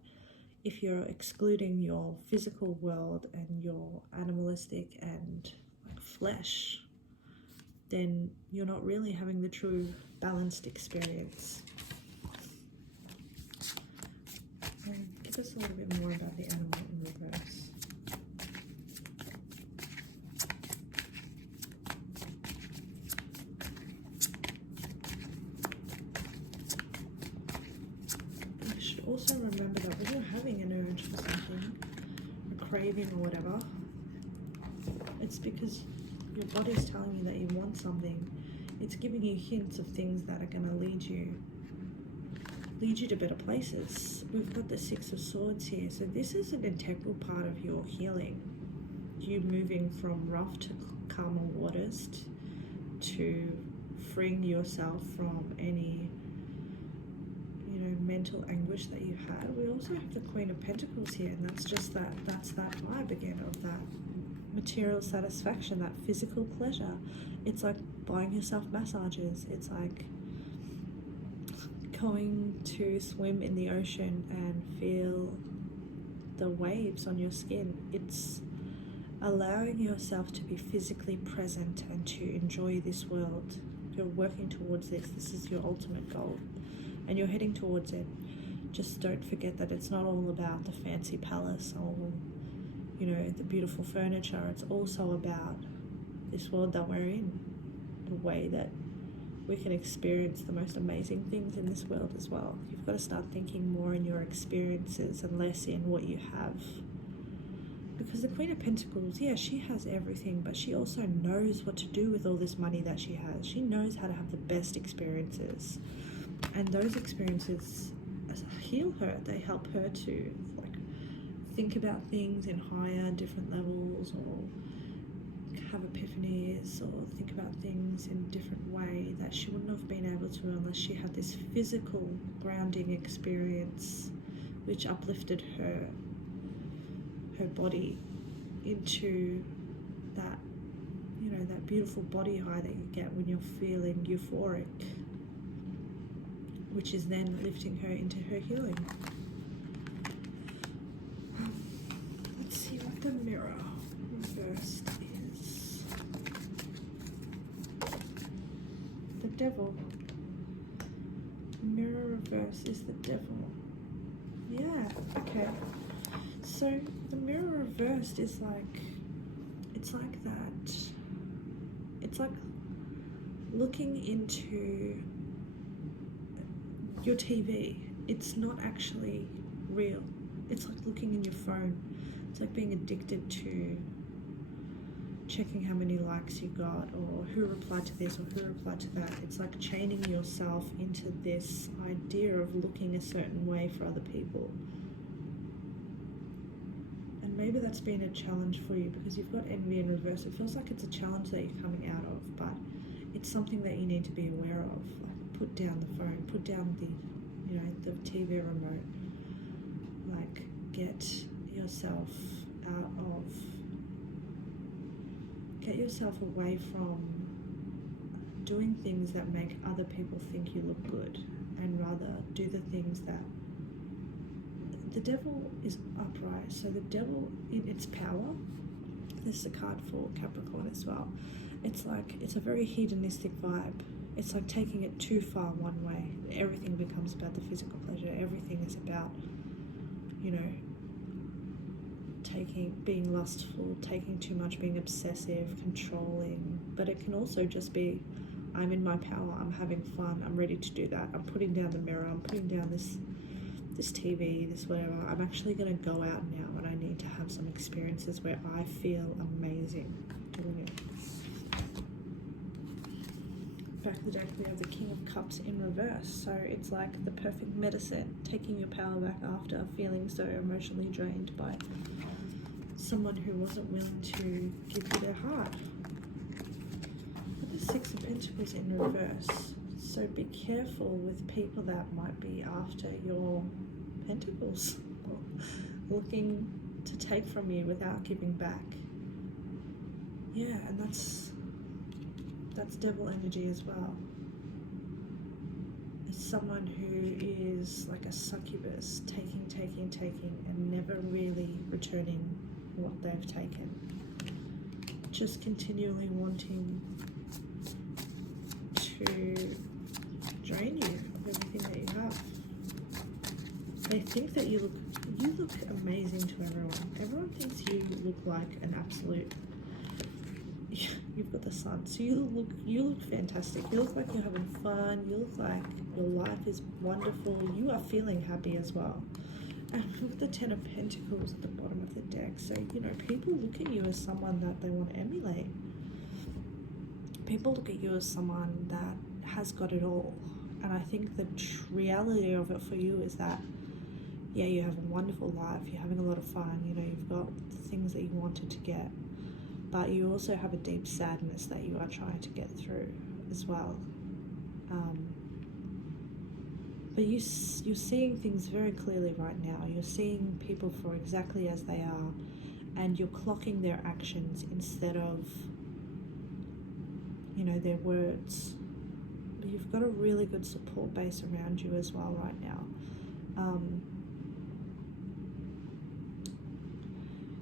if you're excluding your physical world and your animalistic and like flesh, then you're not really having the true balanced experience. And give us a little bit more about the animal in reverse. You should also remember that when you're having an urge for something, a craving or whatever, it's because your body's telling you that you want something. It's giving you hints of things that are going to lead you to better places. We've got the Six of Swords here, so this is an integral part of your healing. You moving from rough to calmer waters, to freeing yourself from any, you know, mental anguish that you had. We also have the Queen of Pentacles here, and that's that vibe again of that material satisfaction, that physical pleasure. It's like buying yourself massages. It's like going to swim in the ocean and feel the waves on your skin. It's allowing yourself to be physically present and to enjoy this world. You're working towards this. This is your ultimate goal, and you're heading towards it. Just don't forget that it's not all about the fancy palace or, you know, the beautiful furniture. It's also about this world that we're in, the way that we can experience the most amazing things in this world as well. You've got to start thinking more in your experiences and less in what you have. Because the Queen of Pentacles, yeah, she has everything, but she also knows what to do with all this money that she has. She knows how to have the best experiences. And those experiences heal her. They help her to like think about things in higher, different levels, or have epiphanies, or think about things in a different way that she wouldn't have been able to unless she had this physical grounding experience which uplifted her body into that, you know, that beautiful body high that you get when you're feeling euphoric, which is then lifting her into her healing. Let's see what the mirror reversed is. The Devil. Mirror reverse is the Devil. Yeah, okay. So the mirror reversed is like, it's like that. It's like looking into your TV. It's not actually real. It's like looking in your phone. It's like being addicted to checking how many likes you got, or who replied to this or who replied to that. It's like chaining yourself into this idea of looking a certain way for other people. And maybe that's been a challenge for you because you've got envy in reverse. It feels like it's a challenge that you're coming out of, but it's something that you need to be aware of. Like, put down the phone, put down the, you know, the TV remote. Like, get yourself out of, get yourself away from doing things that make other people think you look good, and rather do the things that, the Devil is upright. So the Devil in its power, this is a card for Capricorn as well. It's like, it's a very hedonistic vibe. It's like taking it too far one way. Everything becomes about the physical pleasure. Everything is about, you know, being lustful, taking too much, being obsessive, controlling. But it can also just be, I'm in my power, I'm having fun, I'm ready to do that. I'm putting down the mirror, I'm putting down this TV, this whatever. I'm actually going to go out now and I need to have some experiences where I feel amazing doing it. Back of the deck, we have the King of Cups in reverse. So it's like the perfect medicine, taking your power back after feeling so emotionally drained by someone who wasn't willing to give you their heart. The Six of Pentacles in reverse. So be careful with people that might be after your pentacles, looking to take from you without giving back. Yeah, and that's Devil energy as well. It's someone who is like a succubus, taking, and never really returning what they've taken. Just continually wanting to drain you of everything that you have. They think that you look amazing to everyone. Everyone thinks you look like an absolute. You've got the sun, so you look fantastic. You look like you're having fun. You look like your life is wonderful. You are feeling happy as well. And with the Ten of Pentacles at the bottom of the deck, so you know, people look at you as someone that they want to emulate. People look at you as someone that has got it all. And I think the reality of it for you is that, yeah, you have a wonderful life. You're having a lot of fun. You know, you've got the things that you wanted to get. But you also have a deep sadness that you are trying to get through as well. But you're seeing things very clearly right now. You're seeing people for exactly as they are, and you're clocking their actions instead of, you know, their words. But you've got a really good support base around you as well right now.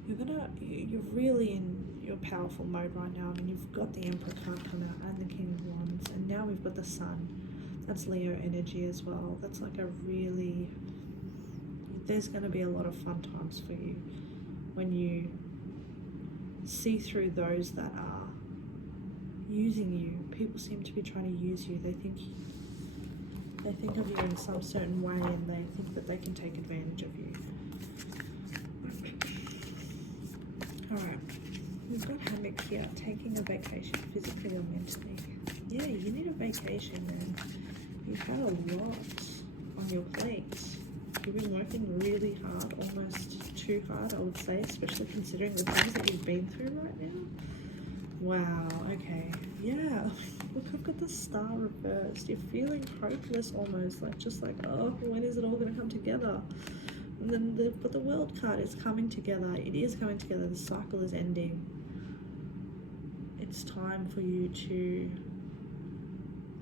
You're really in your powerful mode right now. I mean, you've got the Emperor card come out and the King of Wands, and now we've got the Sun. That's Leo energy as well. That's like a really, there's going to be a lot of fun times for you when you see through those that are using you. People seem to be trying to use you. They think of you in some certain way, and they think that they can take advantage of you. Alright, we've got Hammock here, taking a vacation physically or mentally. Yeah, you need a vacation, man. You've had a lot on your plate. You've been working really hard, almost too hard, I would say, especially considering the things that you've been through right now. Wow, okay. Yeah, look, I've got the Star reversed. You're feeling hopeless almost, like just like, oh, when is it all going to come together? And then but the World card is coming together. It is coming together. The cycle is ending. It's time for you to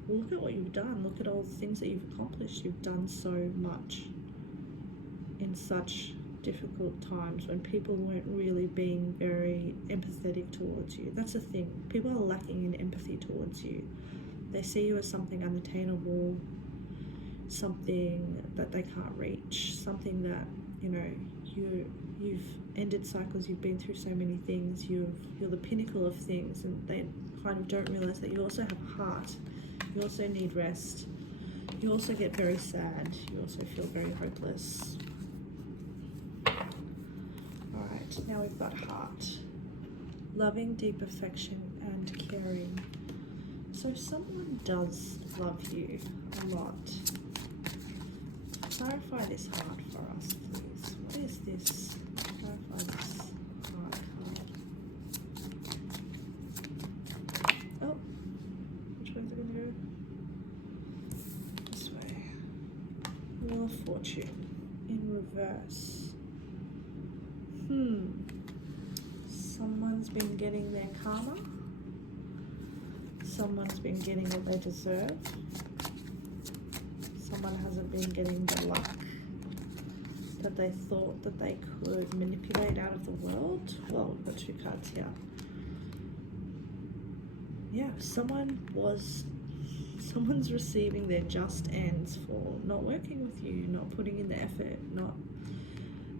look at what you've done. Look at all the things that you've accomplished. You've done so much in such difficult times when people weren't really being very empathetic towards you. That's the thing. People are lacking in empathy towards you. They see you as something unattainable, something that they can't reach, something that, you know, you've ended cycles, you've been through so many things, you're the pinnacle of things, and they kind of don't realize that you also have a heart. You also need rest. You also get very sad. You also feel very hopeless. Alright, now we've got heart. Loving, deep affection and caring. So someone does love you a lot. Clarify this heart for us, please. What is this? Clarify this heart card. Oh, which way is it going to go? This way. Wheel of Fortune in reverse. Someone's been getting their karma. Someone's been getting what they deserve. Someone hasn't been getting the luck that they thought that they could manipulate out of the world. Well, we've got two cards here. Yeah, someone's receiving their just ends for not working with you, not putting in the effort, not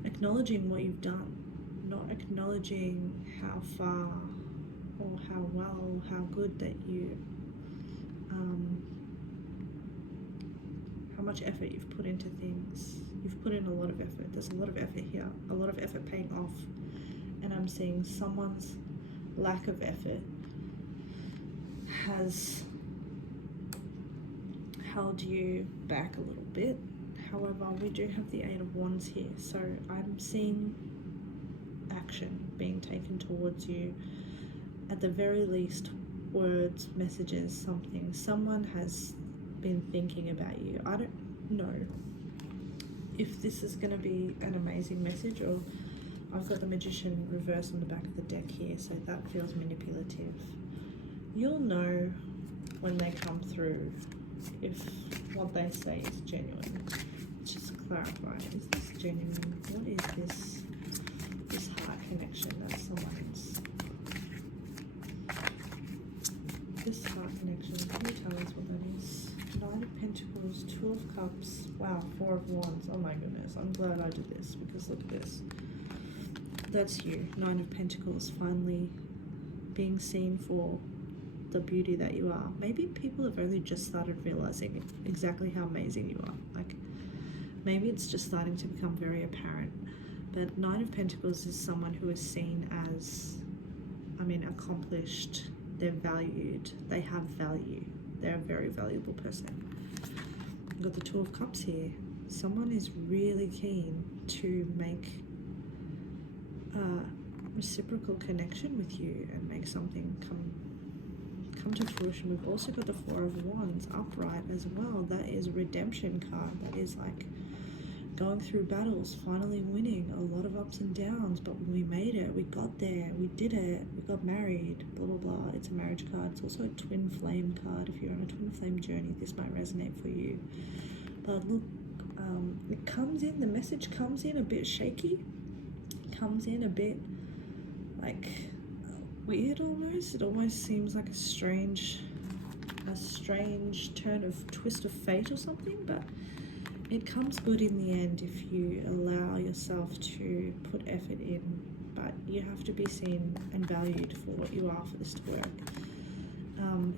acknowledging what you've done, not acknowledging how far or how well, how good that you, how much effort you've put into things. You've put in a lot of effort. There's a lot of effort here, a lot of effort paying off. And I'm seeing someone's lack of effort has held you back a little bit. However, we do have the Eight of Wands here, so I'm seeing action being taken towards you. At the very least, words, messages, something. Someone has been thinking about you. I don't know if this is going to be an amazing message, or I've got the Magician reversed on the back of the deck here, so that feels manipulative. You'll know when they come through if what they say is genuine. Let's just clarify, is this genuine? What is this heart connection that someone's... This heart connection, can you tell us what that is? 9 of Pentacles, 2 of Cups, wow, 4 of Wands. Oh my goodness, I'm glad I did this, because look at this. That's you, 9 of Pentacles, finally being seen for the beauty that you are. Maybe people have only just started realizing exactly how amazing you are. Like, maybe it's just starting to become very apparent. But 9 of Pentacles is someone who is seen as, I mean, accomplished. They're valued. They have value. They're a very valuable person. I've got the 2 of Cups here. Someone is really keen to make a reciprocal connection with you and make something come to fruition. We've also got the 4 of Wands upright as well. That is a redemption card. That is like going through battles, finally winning, a lot of ups and downs, but we made it, we got there, we did it, we got married, blah blah blah. It's a marriage card. It's also a twin flame card. If you're on a twin flame journey, this might resonate for you. But look, it comes in, the message comes in a bit shaky, comes in a bit like weird almost. It almost seems like a strange turn of twist of fate or something, but it comes good in the end if you allow yourself to put effort in. But you have to be seen and valued for what you are for this to work.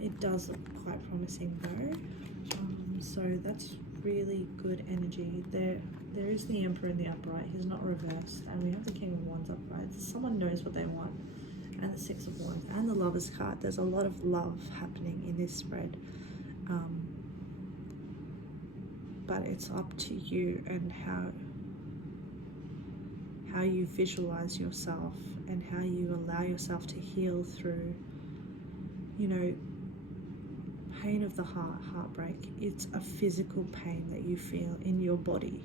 It does look quite promising though. So that's really good energy. There is the Emperor in the upright. He's not reversed, and we have the King of Wands upright. Someone knows what they want, and the 6 of Wands and the Lovers card. There's a lot of love happening in this spread. But it's up to you and how you visualize yourself and how you allow yourself to heal through, you know, pain of the heart, heartbreak. It's a physical pain that you feel in your body,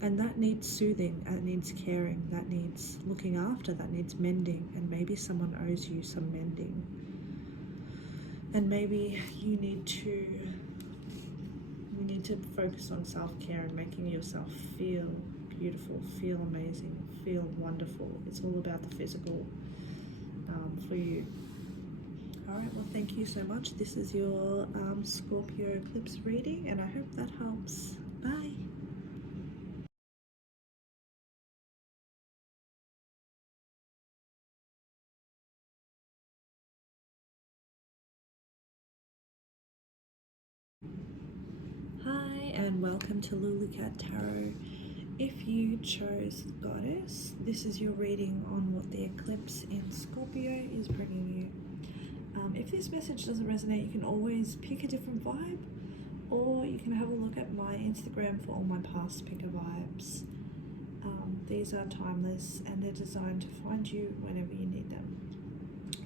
and that needs soothing, that needs caring, that needs looking after, that needs mending. And maybe someone owes you some mending, and maybe you need to focus on self-care and making yourself feel beautiful, feel amazing, feel wonderful. It's all about the physical for you. All right, well, thank you so much. This is your Scorpio eclipse reading, and I hope that helps. Bye. Hi, and welcome to Lulicat Tarot. If you chose Goddess, this is your reading on what the eclipse in Scorpio is bringing you. If this message doesn't resonate, you can always pick a different vibe, or you can have a look at my Instagram for all my past picker vibes. These are timeless, and they're designed to find you whenever you need them.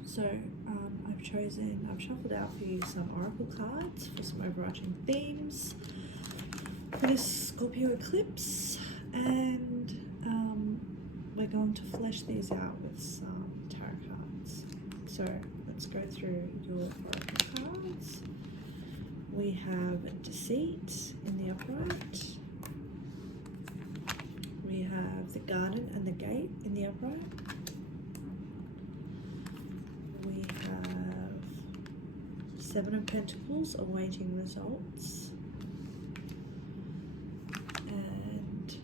So I've shuffled out for you some oracle cards for some overarching themes for this Scorpio eclipse, and we're going to flesh these out with some tarot cards. So let's go through your oracle cards. We have Deceit in the upright. We have the Garden and the Gate in the upright. We have 7 of Pentacles awaiting results. And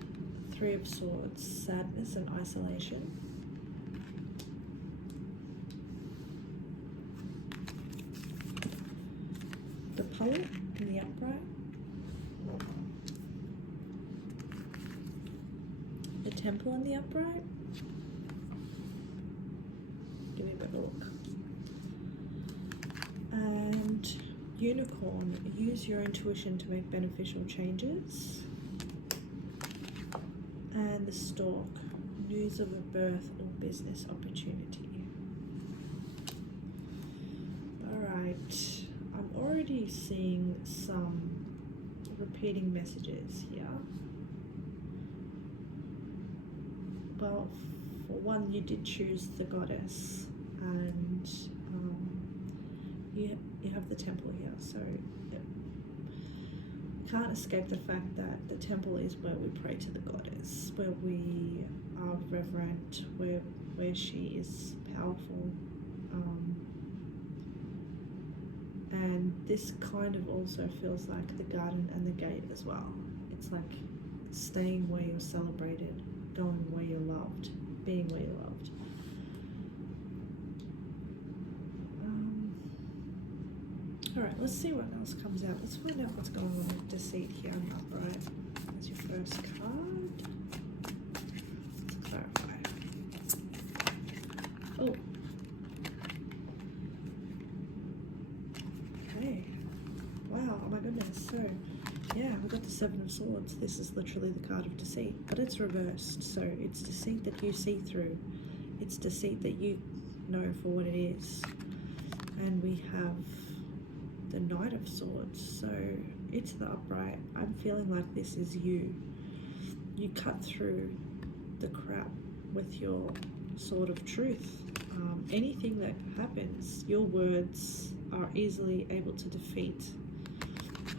3 of Swords, sadness and isolation. The Poet in the upright. The Temple in the upright. Give me a better look. And Unicorn, use your intuition to make beneficial changes. And the Stork, news of a birth or business opportunity. Alright, I'm already seeing some repeating messages here. Well, for one, you did choose the Goddess, and you have the temple here, so yeah. Can't escape the fact that the temple is where we pray to the goddess, where we are reverent, where she is powerful. And this kind of also feels like the garden and the gate as well. It's like staying where you're celebrated, going where you're loved, being where you're loved. Alright, let's see what else comes out. Let's find out what's going on with deceit here in the upright. That's your first card. Let's clarify. Oh. Okay. Wow, oh my goodness. So, yeah, we got the Seven of Swords. This is literally the card of deceit, but it's reversed. So it's deceit that you see through. It's deceit that you know for what it is. And we have the Knight of Swords, so it's the upright. I'm feeling like this is you. You cut through the crap with your sword of truth. Anything that happens, your words are easily able to defeat,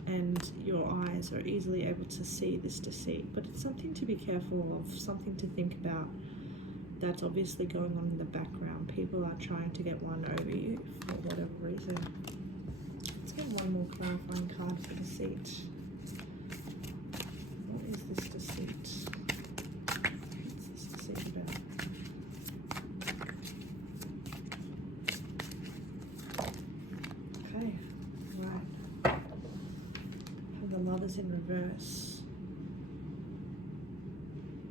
and your eyes are easily able to see this deceit. But it's something to be careful of, something to think about. That's obviously going on in the background. People are trying to get one over you for whatever reason. Let's get one more clarifying card for deceit. What is this deceit? What's this deceit about? Okay, right. Have the Lovers in reverse.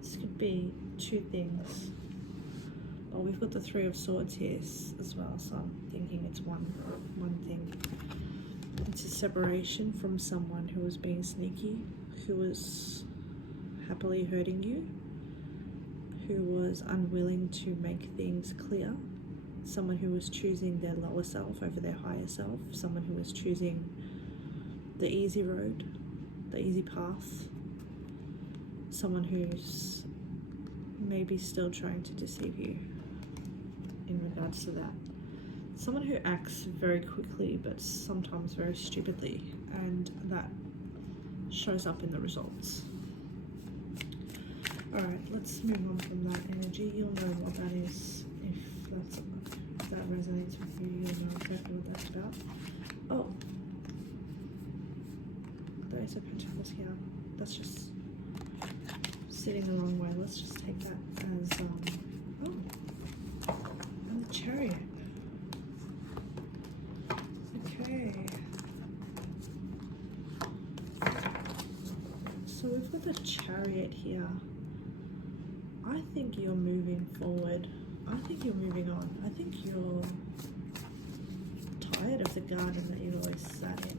This could be two things. Oh, we've got the Three of Swords here as well, so I'm thinking it's one thing. It's a separation from someone who was being sneaky, who was happily hurting you, who was unwilling to make things clear, someone who was choosing their lower self over their higher self, someone who was choosing the easy road, the easy path, someone who's maybe still trying to deceive you in regards to that. Someone who acts very quickly but sometimes very stupidly, and that shows up in the results. Alright, let's move on from that energy. You'll know what that is. If that resonates with you, you'll know exactly what that's about. Oh, there is a Pentacles here. That's just sitting the wrong way. Let's just take that as oh, and the Chariot. Okay, so we've got the Chariot here. I think you're moving forward. I think you're moving on. I think you're tired of the garden that you've always sat in.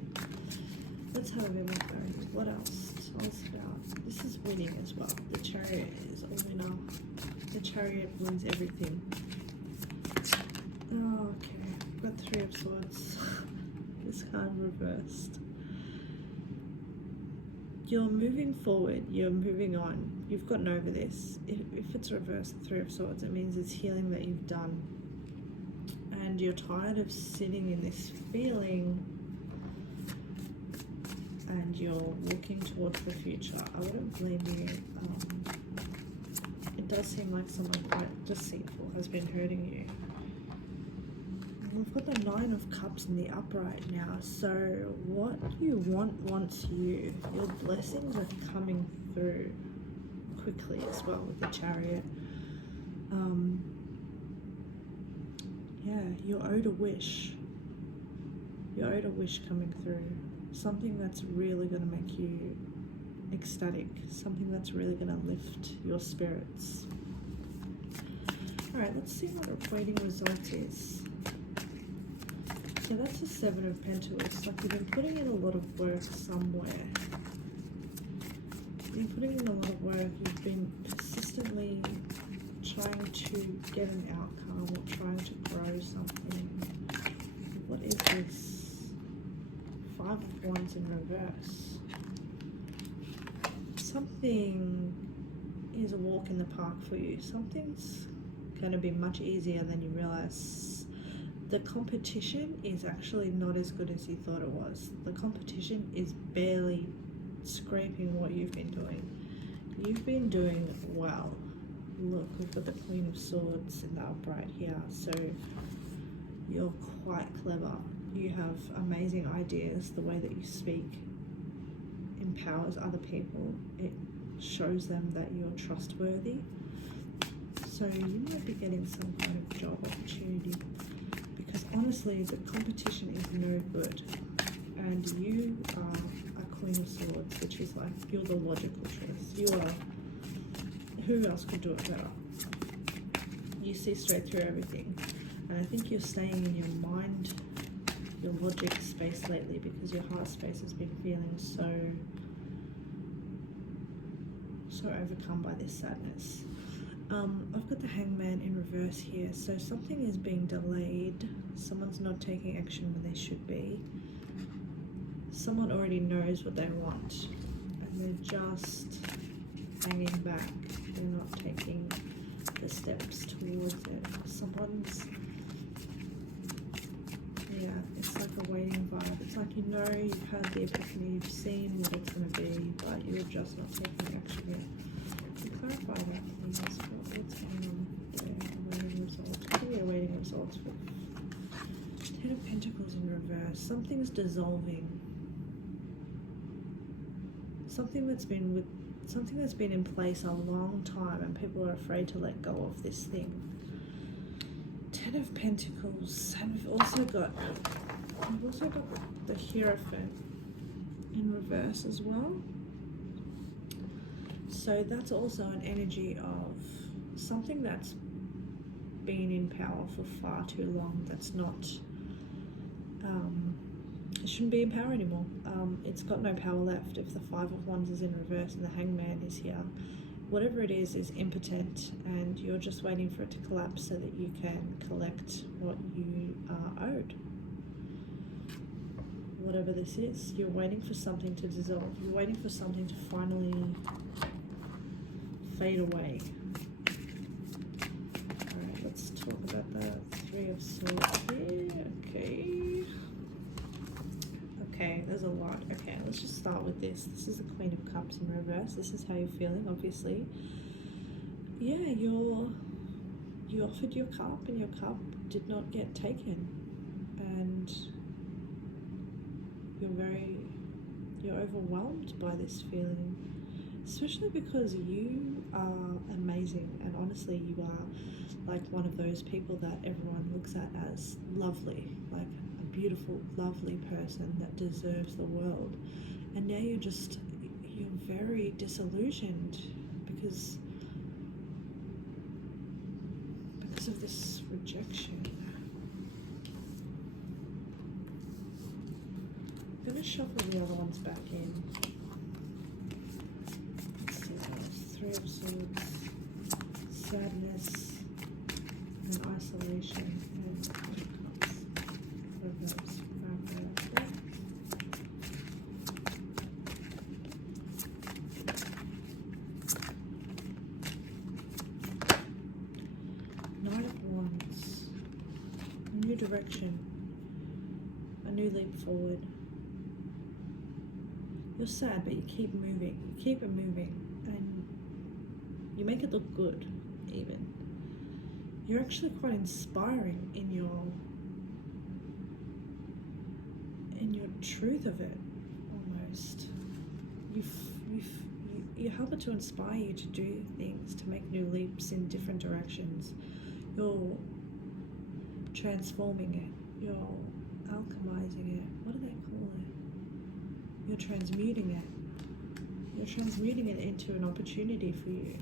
Let's have a bit more clarity. What else? Tell us about. This is winning as well. The Chariot is a winner. The Chariot wins everything. Oh, okay. We've got Three of Swords. This card reversed. You're moving forward. You're moving on. You've gotten over this. If it's reversed, the Three of Swords, it means it's healing that you've done. And you're tired of sitting in this feeling, and you're looking towards the future. I wouldn't blame you. It does seem like someone quite deceitful has been hurting you. We've got the Nine of Cups in the upright now. So what you want wants you. Your blessings are coming through quickly as well with the Chariot. Yeah, you're owed a wish. You're owed a wish coming through. Something that's really going to make you ecstatic. Something that's really going to lift your spirits. Alright, let's see what our waiting result is. So that's the Seven of Pentacles. Like you've been putting in a lot of work somewhere. You've been putting in a lot of work. You've been persistently trying to get an outcome or trying to grow something. What is this? Five of Wands in reverse. Something is a walk in the park for you. Something's going to be much easier than you realize. the competition is actually not as good as you thought it was. The competition is barely scraping what you've been doing. You've been doing well. Look, we've got the Queen of Swords in the upright here, so you're quite clever. You have amazing ideas. The way that you speak empowers other people. It shows them that you're trustworthy. So you might be getting some kind of job opportunity, because honestly the competition is no good, and you are a Queen of Swords, which is like, you're the logical choice. You are, who else could do it better? You see straight through everything, and I think you're staying in your mind, your logic space lately, because your heart space has been feeling so overcome by this sadness. I've got the Hangman in reverse here, so something is being delayed. Someone's not taking action when they should be. Someone already knows what they want, and they're just hanging back. They're not taking the steps towards it. Someone's, yeah, it's like a waiting vibe. It's like, you know, you've had the epiphany, you've seen what it's going to be, but you're just not taking action yet. Can you clarify that, please? What's going on there? Awaiting results. What are we awaiting results for? Ten of Pentacles in reverse. Something's dissolving. Something that's been in place a long time, and people are afraid to let go of this thing. Ten of Pentacles, and we've also got the Hierophant in reverse as well. So that's also an energy of something that's been in power for far too long. That's not, it shouldn't be in power anymore. It's got no power left if the Five of Wands is in reverse and the Hangman is here. Whatever it is impotent, and you're just waiting for it to collapse so that you can collect what you are owed. Whatever this is, you're waiting for something to dissolve. You're waiting for something to finally fade away. Alright, let's talk about the Three of Swords here. Okay, there's a lot. Okay, let's just start with this. This is the Queen of Cups in reverse. This is how you're feeling, obviously. Yeah, you offered your cup, and your cup did not get taken. And you're overwhelmed by this feeling. Especially because you are amazing, and honestly you are like one of those people that everyone looks at as lovely, like a beautiful, lovely person that deserves the world. And now you're very disillusioned because of this rejection. I'm going to shuffle the other ones back in. Three of Swords, sadness, and isolation, and Cups, reverse, Knight of Wands, a new direction, a new leap forward. You're sad, but you keep moving, you keep it moving. And you make it look good, even. You're actually quite inspiring in your truth of it, almost. You help it to inspire you to do things, to make new leaps in different directions. You're transforming it. You're alchemizing it. What do they call it? You're transmuting it. You're transmuting it into an opportunity for you.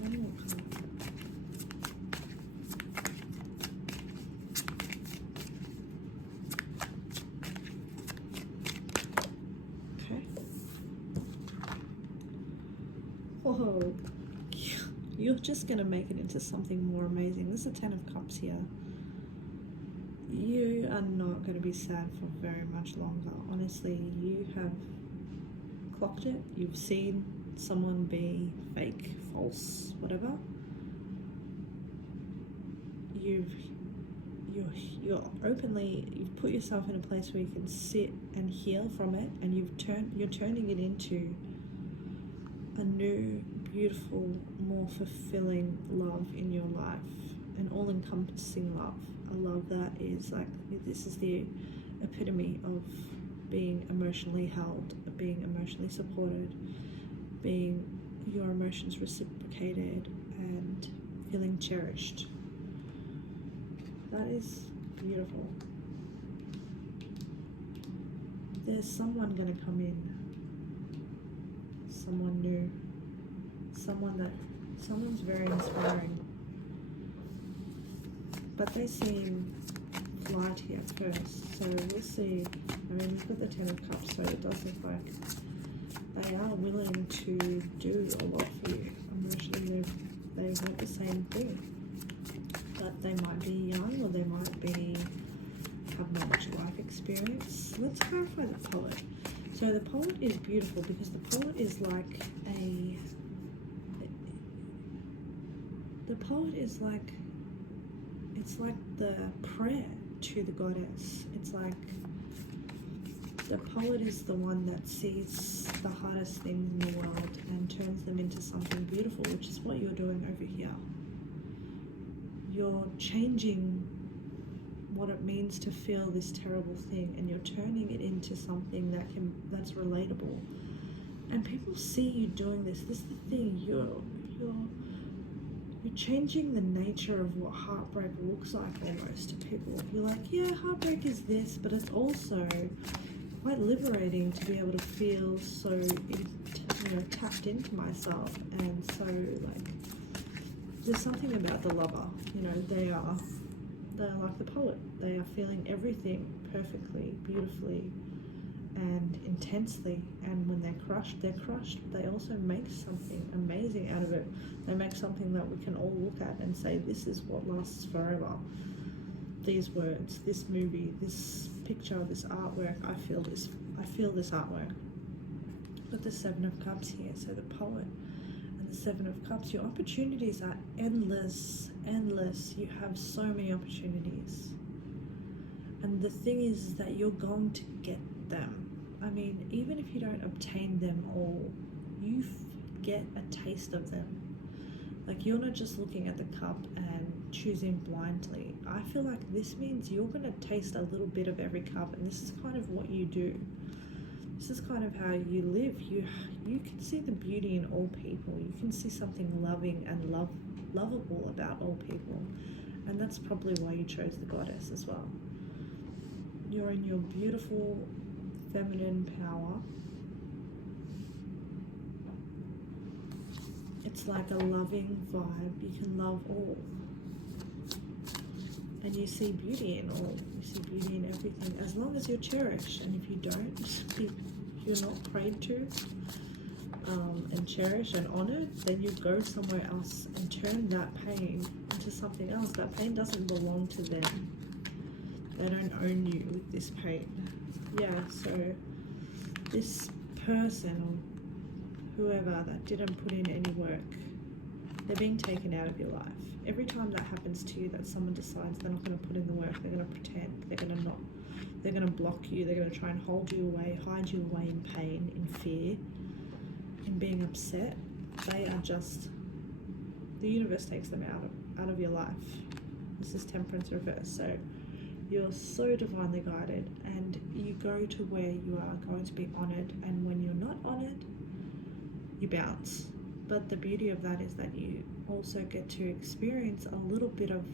One more card. Okay. Whoa. You're just going to make it into something more amazing. This is a Ten of Cups here. You are not going to be sad for very much longer. Honestly, you have clocked it. You've seen someone be fake, false, whatever. you're openly, you've put yourself in a place where you can sit and heal from it, and you're turning it into a new, beautiful, more fulfilling love in your life, an all-encompassing love, a love that is like, this is the epitome of being emotionally held, being emotionally supported, being your emotions reciprocated, and feeling cherished. That is beautiful. There's someone going to come in, someone new, someone's very inspiring, but they seem flighty at first, so we'll see. I mean, we've got the Ten of Cups, so it does look like they are willing to do a lot for you emotionally. They want the same thing, but they might be young, or they might have not much life experience. Let's clarify the poet. So the poet is beautiful because the poet is like it's like the prayer to the goddess. It's like the poet is the one that sees the hardest things in the world and turns them into something beautiful, which is what you're doing over here. You're changing what it means to feel this terrible thing, and you're turning it into something that's relatable. And people see you doing this. This is the thing. You're changing the nature of what heartbreak looks like almost to people. You're like, yeah, heartbreak is this, but it's also quite liberating to be able to feel so, tapped into myself. And so, like, there's something about the lover. They're like the poet. They are feeling everything perfectly, beautifully, and intensely. And when they're crushed, but they also make something amazing out of it. They make something that we can all look at and say, this is what lasts forever. These words, this movie, this picture, this artwork, I feel this artwork. But the Seven of Cups here, so the poet and the Seven of Cups, your opportunities are endless. You have so many opportunities. And the thing is that you're going to get them. I mean, even if you don't obtain them all, you get a taste of them. Like, you're not just looking at the cup and choosing blindly. I feel like this means you're going to taste a little bit of every cup, and this is kind of what you do. This is kind of how you live. You can see the beauty in all people. You can see something loving and lovable about all people. And that's probably why you chose the goddess as well. You're in your beautiful feminine power. It's like a loving vibe. You can love all. And you see beauty in all. You see beauty in everything, as long as you're cherished. And if you don't, if you're not prayed to and cherished and honored, then you go somewhere else and turn that pain into something else. That pain doesn't belong to them. They don't own you with this pain. Yeah, so this person, whoever that didn't put in any work, they're being taken out of your life. Every time that happens to you, that someone decides they're not going to put in the work, they're going to pretend, they're going to block you, they're going to try and hold you away, hide you away in pain, in fear, in being upset. They are just, the universe takes them out of your life. This is Temperance reverse. So you're so divinely guided, and you go to where you are going to be honored, and when you're not honored, you bounce. But the beauty of that is that you also get to experience a little bit of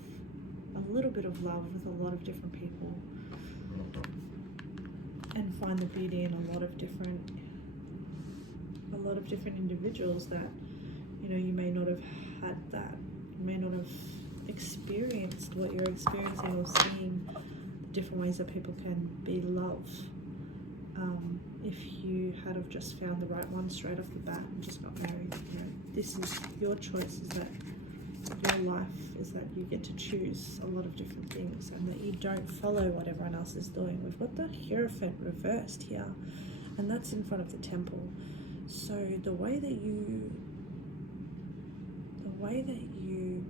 love with a lot of different people, and find the beauty in a lot of different individuals that you may not have had that, you may not have experienced what you're experiencing, or seeing the different ways that people can be loved. If you had have just found the right one straight off the bat and just got married, this is your choice, is that your life is that you get to choose a lot of different things, and that you don't follow what everyone else is doing. We've got the Hierophant reversed here, and that's in front of the temple. So the way that you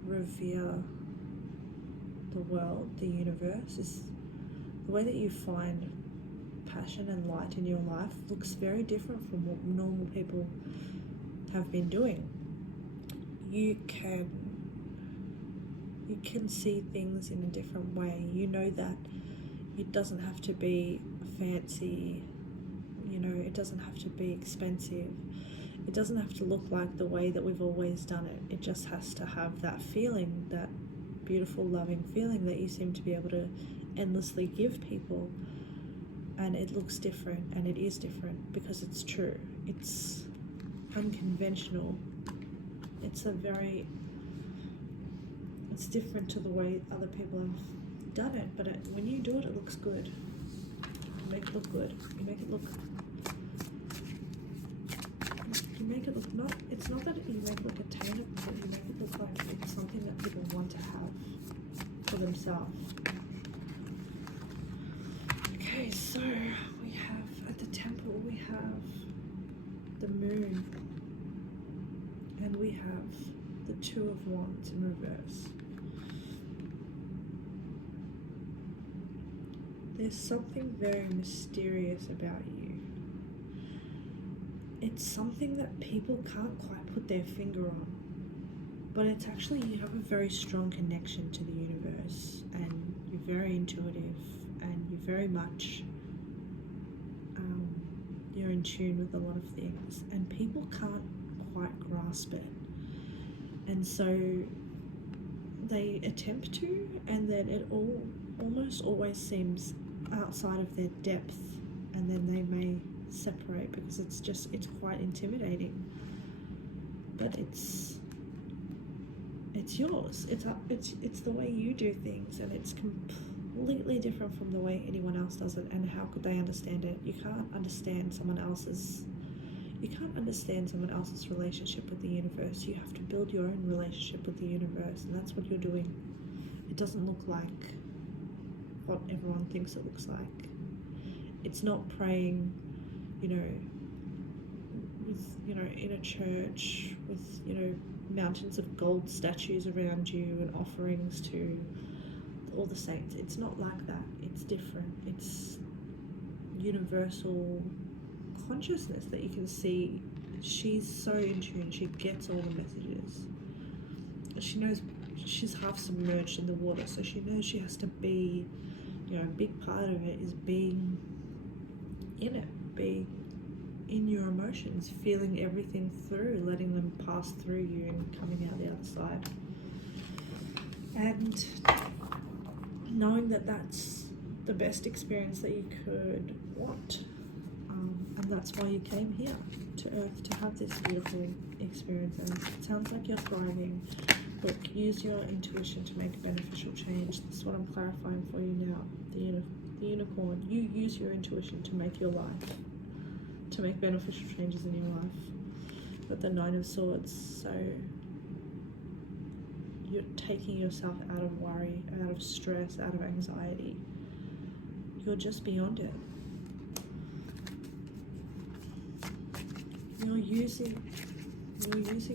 revere the world, the universe, is the way that you find passion and light in your life looks very different from what normal people have been doing. You can see things in a different way. You know that it doesn't have to be fancy, it doesn't have to be expensive. It doesn't have to look like the way that we've always done it. It just has to have that feeling, that beautiful, loving feeling that you seem to be able to endlessly give people. And it looks different, and it is different because it's true. It's unconventional. It's different to the way other people have done it, but when you do it, it looks good. You make it look good. You make it look not, it's not that you make it look attainable, but you make it look like it's something that people want to have for themselves. Okay, so we have, at the temple, we have the moon, and we have the Two of Wands in reverse. There's something very mysterious about you. It's something that people can't quite put their finger on, but it's actually, you have a very strong connection to the universe, and you're very intuitive, and you're very much you're in tune with a lot of things, and people can't quite grasp it, and so they attempt to, and then it almost always seems outside of their depth, and then they may separate because it's quite intimidating. But it's yours. It's the way you do things, and it's completely different from the way anyone else does it. And how could they understand it? You can't understand someone else's relationship with the universe. You have to build your own relationship with the universe, and that's what you're doing. It doesn't look like what everyone thinks it looks like. It's not praying, in a church with, mountains of gold statues around you and offerings to all the saints. It's not like that. It's different. It's universal consciousness that you can see. She's so in tune. She gets all the messages. She knows she's half submerged in the water, so she knows she has to be, a big part of it is being in it, being in your emotions, feeling everything through, letting them pass through you and coming out the other side. And knowing that that's the best experience that you could want. And that's why you came here to Earth, to have this beautiful experience. And it sounds like you're thriving. Look, use your intuition to make a beneficial change. This is what I'm clarifying for you now. The unicorn. You use your intuition to make your life, to make beneficial changes in your life. But the Nine of Swords, so you're taking yourself out of worry, out of stress, out of anxiety. You're just beyond it. You're using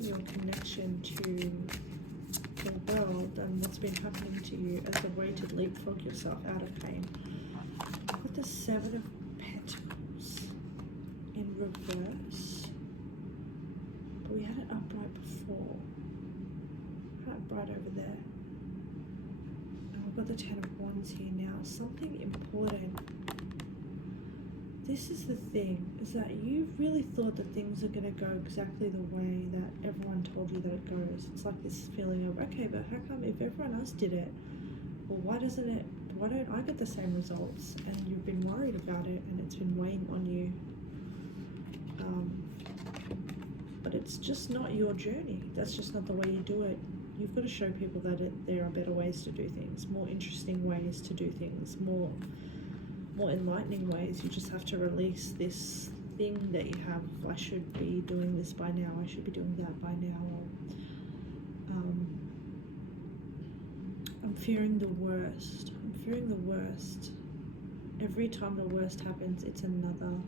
your connection to the world and what's been happening to you as a way to leapfrog yourself out of pain. With the Seven of Pentacles in reverse, but we had it upright before. Right over there. And we've got the Ten of Wands here now. Something important. This is the thing, is that you really thought that things are going to go exactly the way that everyone told you that it goes. It's like this feeling of, okay, but how come if everyone else did it, well, why don't I get the same results? And you've been worried about it, and it's been weighing on you. But it's just not your journey. That's just not the way you do it. You've got to show people that there are better ways to do things, more interesting ways to do things, more enlightening ways. You just have to release this thing that you have. I should be doing this by now. I should be doing that by now. I'm fearing the worst. I'm fearing the worst. Every time the worst happens, it's another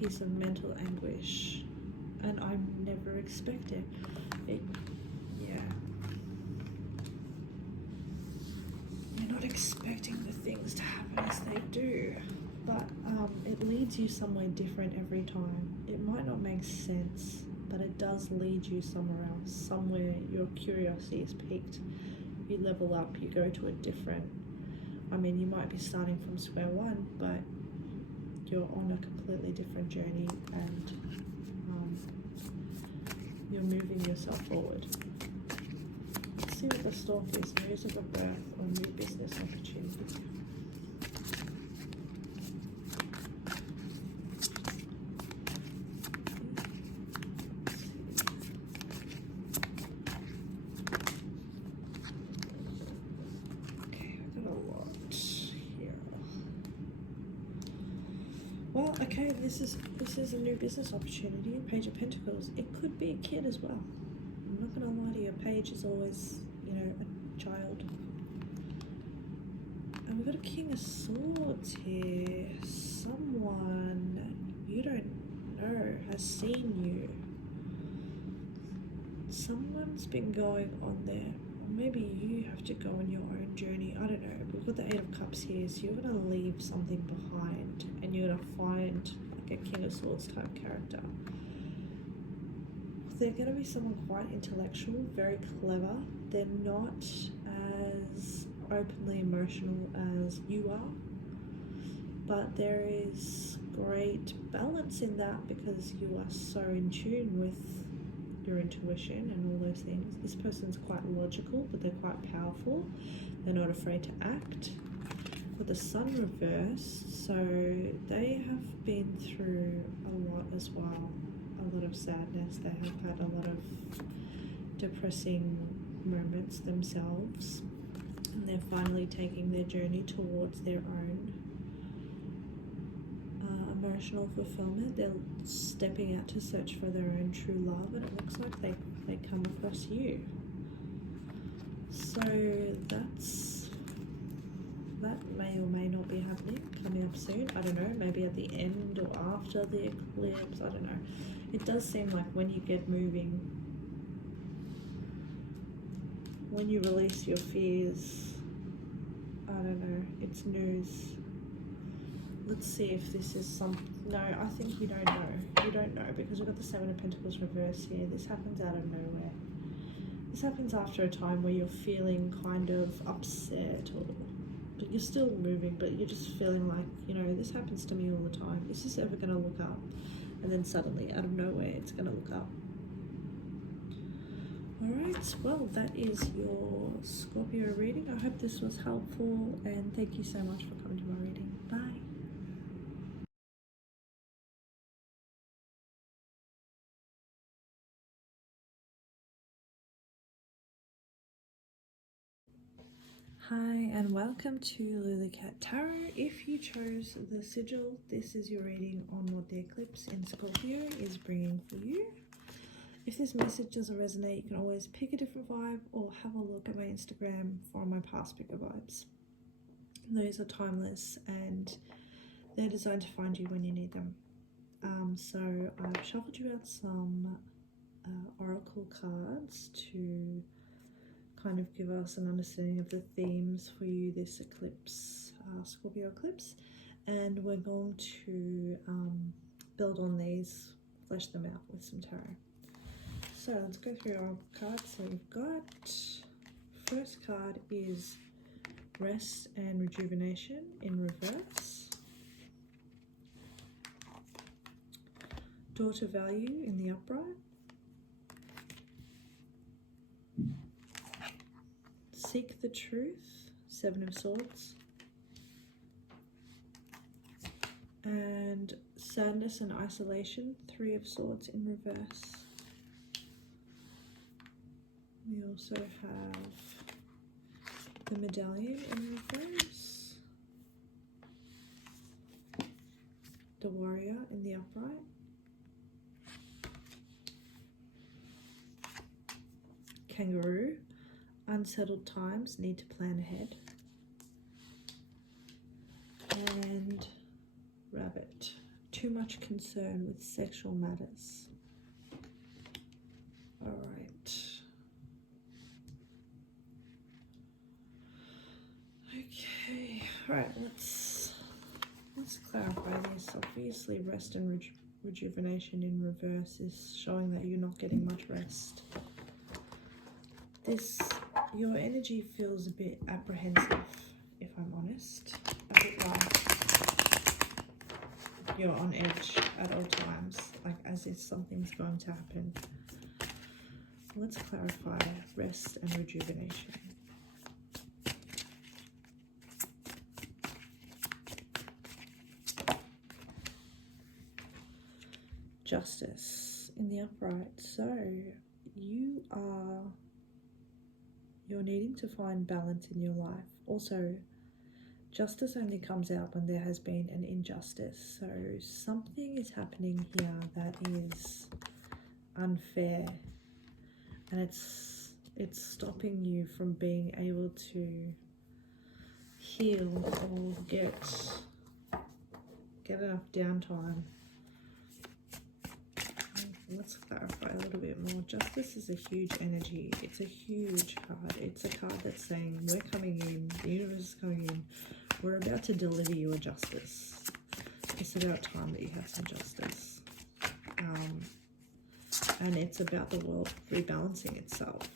piece of mental anguish, and I never expect it. expecting the things to happen as they do, but it leads you somewhere different every time. It might not make sense, but it does lead you somewhere else, somewhere your curiosity is piqued. You level up, you go to a different, you might be starting from square one, but you're on a completely different journey, and you're moving yourself forward. Let's see what the stalk is. News of a birth or new business opportunity. Okay, we've got a lot here. Well, okay, this is a new business opportunity. Page of Pentacles. It could be a kid as well. I'm not going to lie to you. A page is always, a child. And we've got a King of Swords here. Someone you don't know has seen you. Someone's been going on there. Or maybe you have to go on your own journey. I don't know. We've got the Eight of Cups here. So you're going to leave something behind. And you're going to find like a King of Swords type character. They're going to be someone quite intellectual, very clever. They're not as openly emotional as you are, but there is great balance in that because you are so in tune with your intuition and all those things. This person's quite logical, but they're quite powerful. They're not afraid to act. With the Sun reversed, so they have been through a lot as well. A lot of sadness. They have had a lot of depressing moments themselves, and they're finally taking their journey towards their own emotional fulfillment. They're stepping out to search for their own true love, and it looks like they come across you. So that may or may not be happening, coming up soon. I don't know, maybe at the end or after the eclipse, I don't know. It does seem like when you get moving, when you release your fears, I don't know, it's news. Let's see if this is some, no, I think you don't know. You don't know because we've got the Seven of Pentacles reversed here. This happens out of nowhere. This happens after a time where you're feeling kind of upset, but you're still moving, but you're just feeling like, this happens to me all the time. Is this ever going to look up? And then suddenly, out of nowhere, it's going to look up. Alright, well, that is your Scorpio reading. I hope this was helpful, and thank you so much for coming to my reading. Bye. Hi, and welcome to Lulicat Tarot. If you chose the sigil, this is your reading on what the eclipse in Scorpio is bringing for you. If this message doesn't resonate, you can always pick a different vibe or have a look at my Instagram for my past picker vibes. Those are timeless and they're designed to find you when you need them. So I've shuffled you out some oracle cards to kind of give us an understanding of the themes for you this eclipse, Scorpio eclipse, and we're going to build on these, flesh them out with some tarot. So let's go through our cards. So we've got, first card is Rest and Rejuvenation in reverse, Daughter Value in the upright, Seek the Truth, Seven of Swords, and Sadness and Isolation, Three of Swords in reverse. We also have the Medallion in reverse, the Warrior in the upright, Kangaroo, Unsettled Times, Need to Plan Ahead, and Rabbit, Too Much Concern with Sexual Matters. Alright. Okay. Alright, let's clarify this. Obviously, rest and rejuvenation in reverse is showing that you're not getting much rest. Your energy feels a bit apprehensive, if I'm honest. A bit like you're on edge at all times, like as if something's going to happen. Let's clarify rest and rejuvenation. Justice in the upright. So you're needing to find balance in your life. Also, justice only comes out when there has been an injustice. So something is happening here that is unfair, and it's stopping you from being able to heal or get enough downtime. Let's clarify a little bit more. Justice is a huge energy. It's a huge card. It's a card that's saying we're coming in, the universe is coming in, we're about to deliver you a justice. It's about time that you have some justice. And it's about the world rebalancing itself.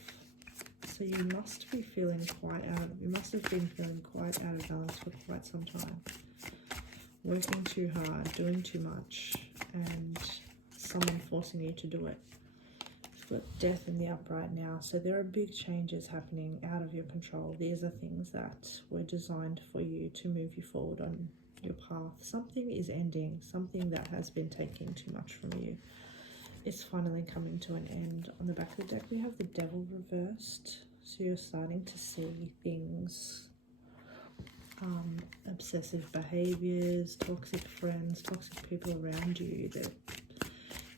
So you must be feeling you must have been feeling quite out of balance for quite some time. Working too hard, doing too much, and someone forcing you to do it. You've got death in the upright now, so there are big changes happening out of your control. These are things that were designed for you to move you forward on your path. Something is ending, something that has been taking too much from you. It's finally coming to an end. On the back of the deck we have the Devil reversed, so you're starting to see things, obsessive behaviors, toxic friends, toxic people around you that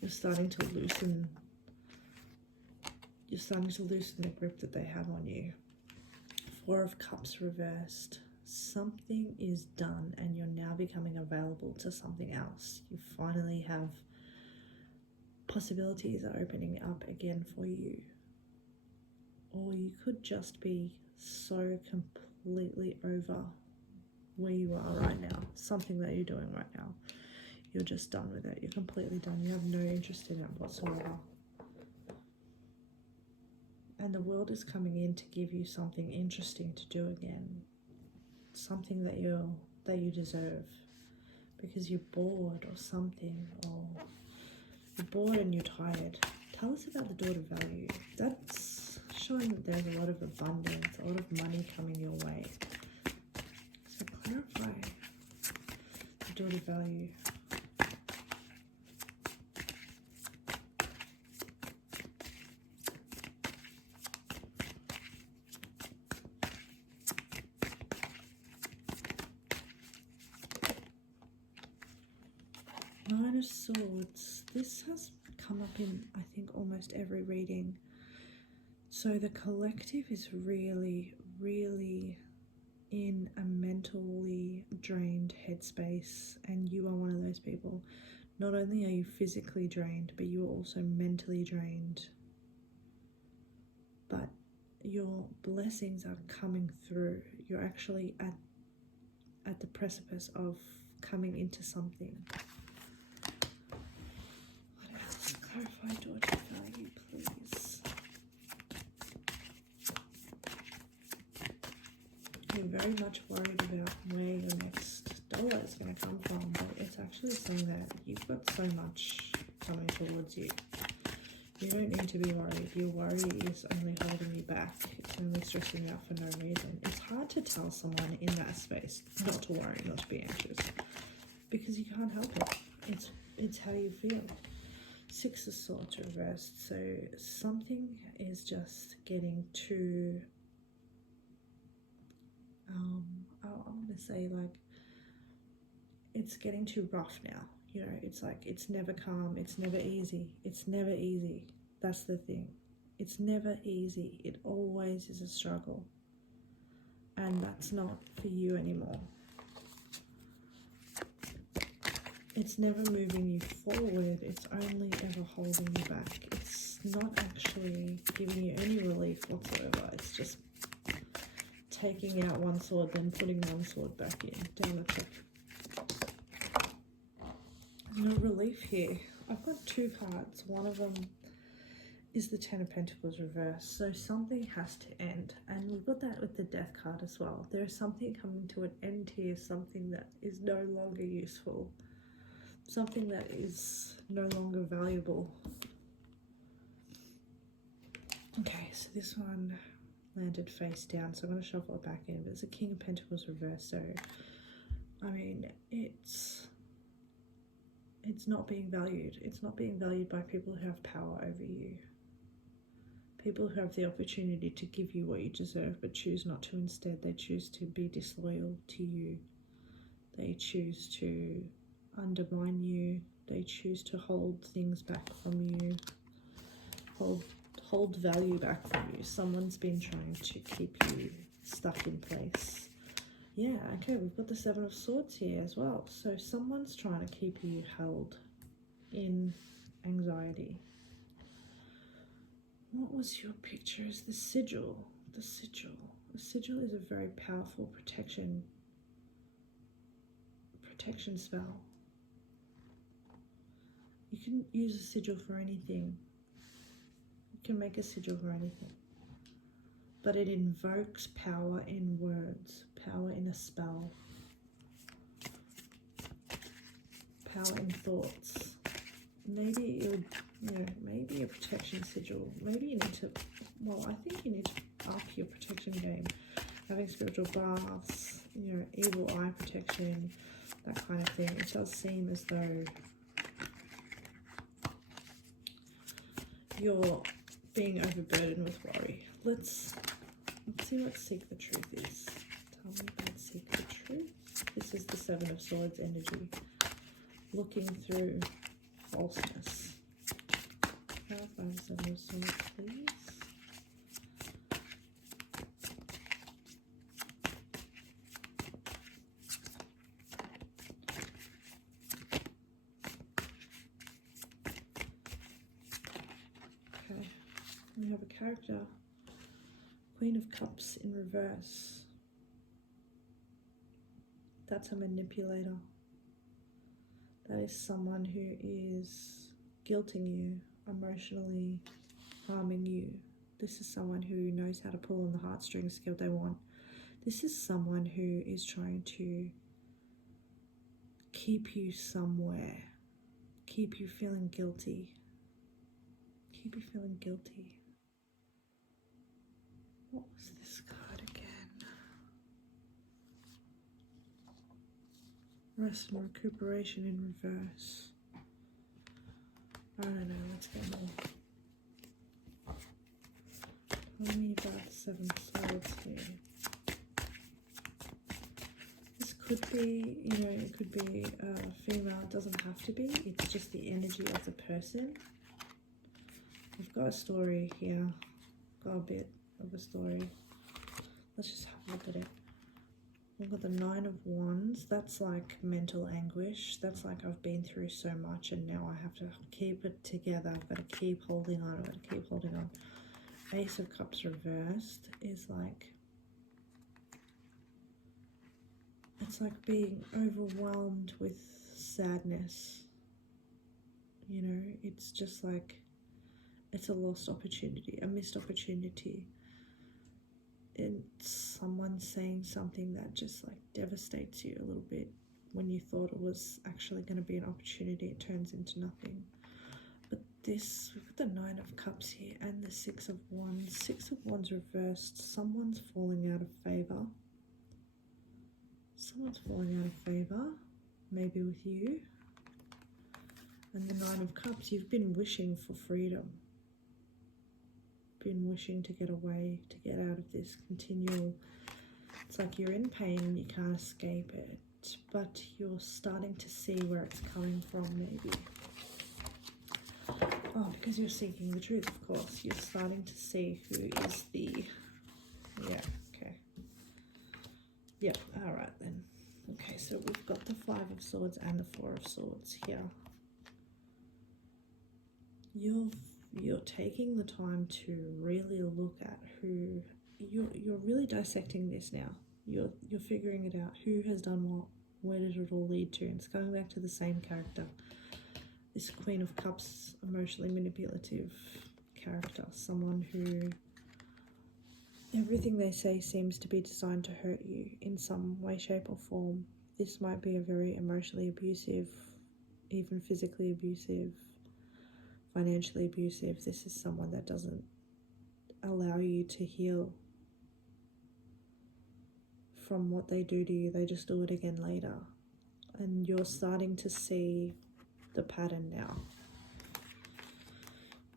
you're starting to loosen the grip that they have on you. Four of Cups reversed. Something is done and you're now becoming available to something else. You finally have possibilities are opening up again for you. Or you could just be so completely over where you are right now. Something that you're doing right now. You're just done with it. You're completely done. You have no interest in it whatsoever. And the world is coming in to give you something interesting to do again. Something that you deserve. Because you're bored or something, or you're bored and you're tired. Tell us about the Daughter value. That's showing that there's a lot of abundance, a lot of money coming your way. So clarify the Daughter value. Nine of Swords. This has come up in, I think, almost every reading. So the collective is really, really in a mentally drained headspace, and you are one of those people. Not only are you physically drained, but you are also mentally drained. But your blessings are coming through. You're actually at the precipice of coming into something. Clarify Daughter value, please. You're very much worried about where your next dollar is going to come from, but it's actually saying that you've got so much coming towards you. You don't need to be worried. Your worry is only holding you back. It's only stressing you out for no reason. It's hard to tell someone in that space not to worry, not to be anxious, because you can't help it. It's how you feel. Six of Swords reversed. So something is just getting too, I'm going to say, like, it's getting too rough now. You know, it's like, it's never calm. It's never easy. It's never easy. That's the thing. It's never easy. It always is a struggle. And that's not for you anymore. It's never moving you forward, it's only ever holding you back. It's not actually giving you any relief whatsoever. It's just taking out one sword, then putting one sword back in. Down the check. No relief here. I've got two cards. One of them is the Ten of Pentacles reversed. So something has to end. And we've got that with the Death card as well. There is something coming to an end here. Something that is no longer useful. Something that is no longer valuable. Okay, so this one landed face down, so I'm going to shuffle it back in. But it's a King of Pentacles reversed, so I mean, it's not being valued. It's not being valued by people who have power over you. People who have the opportunity to give you what you deserve, but choose not to. Instead, they choose to be disloyal to you. They choose to undermine you. They choose to hold things back from you. Hold value back from you. Someone's been trying to keep you stuck in place. Yeah, okay, we've got the Seven of Swords here as well. So someone's trying to keep you held in anxiety. What was your picture? Is the sigil. The sigil. The sigil is a very powerful protection spell. You can use a sigil for anything. You can make a sigil for anything. But it invokes power in words, power in a spell, power in thoughts. Maybe it would, maybe a protection sigil. Maybe you need to, well, I think you need to up your protection game. Having spiritual baths, evil eye protection, that kind of thing. It does seem as though you're being overburdened with worry. Let's see what Seek the Truth is. Tell me about Seek the Truth. This is the Seven of Swords energy. Looking through falseness. Clarify the Seven of Swords, please. Okay, we have a character. Queen of Cups in reverse. That's a manipulator. That is someone who is guilting you, emotionally harming you. This is someone who knows how to pull on the heartstrings to get what they want. This is someone who is trying to keep you somewhere, keep you feeling guilty, keep you feeling guilty. What was this card again? Rest and recuperation in reverse. I don't know, let's get more. Tell me about the Seven of Swords here. This could be, it could be female, it doesn't have to be. It's just the energy of the person. We've got a story here, got a bit of a story. Let's just have a look at it. We've got the Nine of Wands. That's like mental anguish. That's like I've been through so much and now I have to keep it together. I've got to keep holding on. I've got to keep holding on. Ace of Cups reversed is like, it's like being overwhelmed with sadness. It's just like, it's a lost opportunity, a missed opportunity. It's someone saying something that just like devastates you a little bit. When you thought it was actually going to be an opportunity, it turns into nothing. But this, we've got the Nine of Cups here and the Six of Wands. Six of Wands reversed. Someone's falling out of favor. Someone's falling out of favor, maybe with you. And the Nine of Cups, you've been wishing for freedom. Been wishing to get away, to get out of this continual, it's like you're in pain and you can't escape it, but you're starting to see where it's coming from, maybe. Oh, because you're seeking the truth, of course. You're starting to see who is the, yeah, okay. Yep, all right then. Okay, so we've got the Five of Swords and the Four of Swords here. You're taking the time to really look at who you're really dissecting this now. You're figuring it out. Who has done what? Where did it all lead to? And it's going back to the same character. This Queen of Cups, emotionally manipulative character. Someone who everything they say seems to be designed to hurt you in some way, shape or form. This might be a very emotionally abusive, even physically abusive, financially abusive. This is someone that doesn't allow you to heal from what they do to you. They just do it again later. And you're starting to see the pattern now.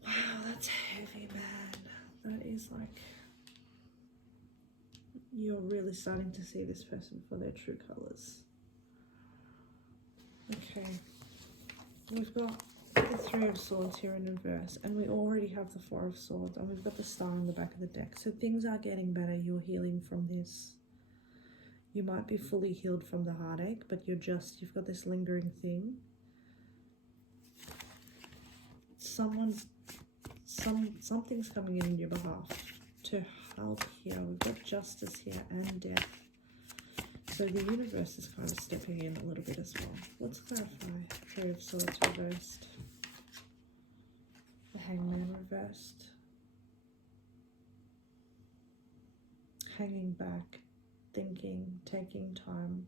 Wow, that's heavy, man. That is like, you're really starting to see this person for their true colors. Okay, we've got the Three of Swords here in reverse, and we already have the Four of Swords, and we've got the Star on the back of the deck. So things are getting better. You're healing from this. You might be fully healed from the heartache, but you've got this lingering thing. Something's coming in your behalf to help here. We've got Justice here and Death. So the universe is kind of stepping in a little bit as well. Let's clarify. Three of Swords reversed. The Hangman reversed. Hanging back, thinking, taking time,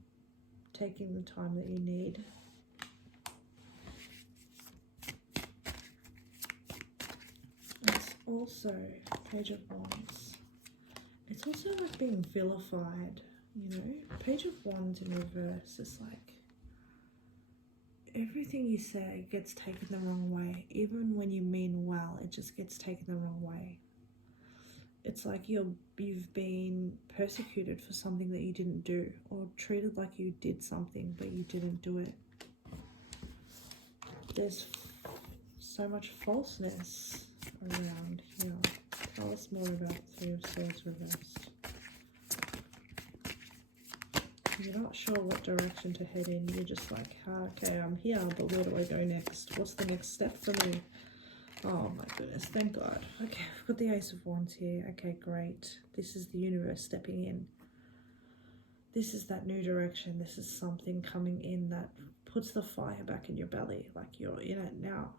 taking the time that you need. It's also Page of Wands. It's also like being vilified, you know. Page of Wands in reverse is like everything you say gets taken the wrong way. Even when you mean well, it just gets taken the wrong way. It's like you've been persecuted for something that you didn't do, or treated like you did something but you didn't do it. There's so much falseness around here. Tell us more about Three of Swords reversed. You're not sure what direction to head in. You're just like, okay, I'm here, but where do I go next? What's the next step for me? Oh my goodness, thank God. Okay, we've got the Ace of Wands here. Okay, great. This is the universe stepping in. This is that new direction. This is something coming in that puts the fire back in your belly. Like you're in it now.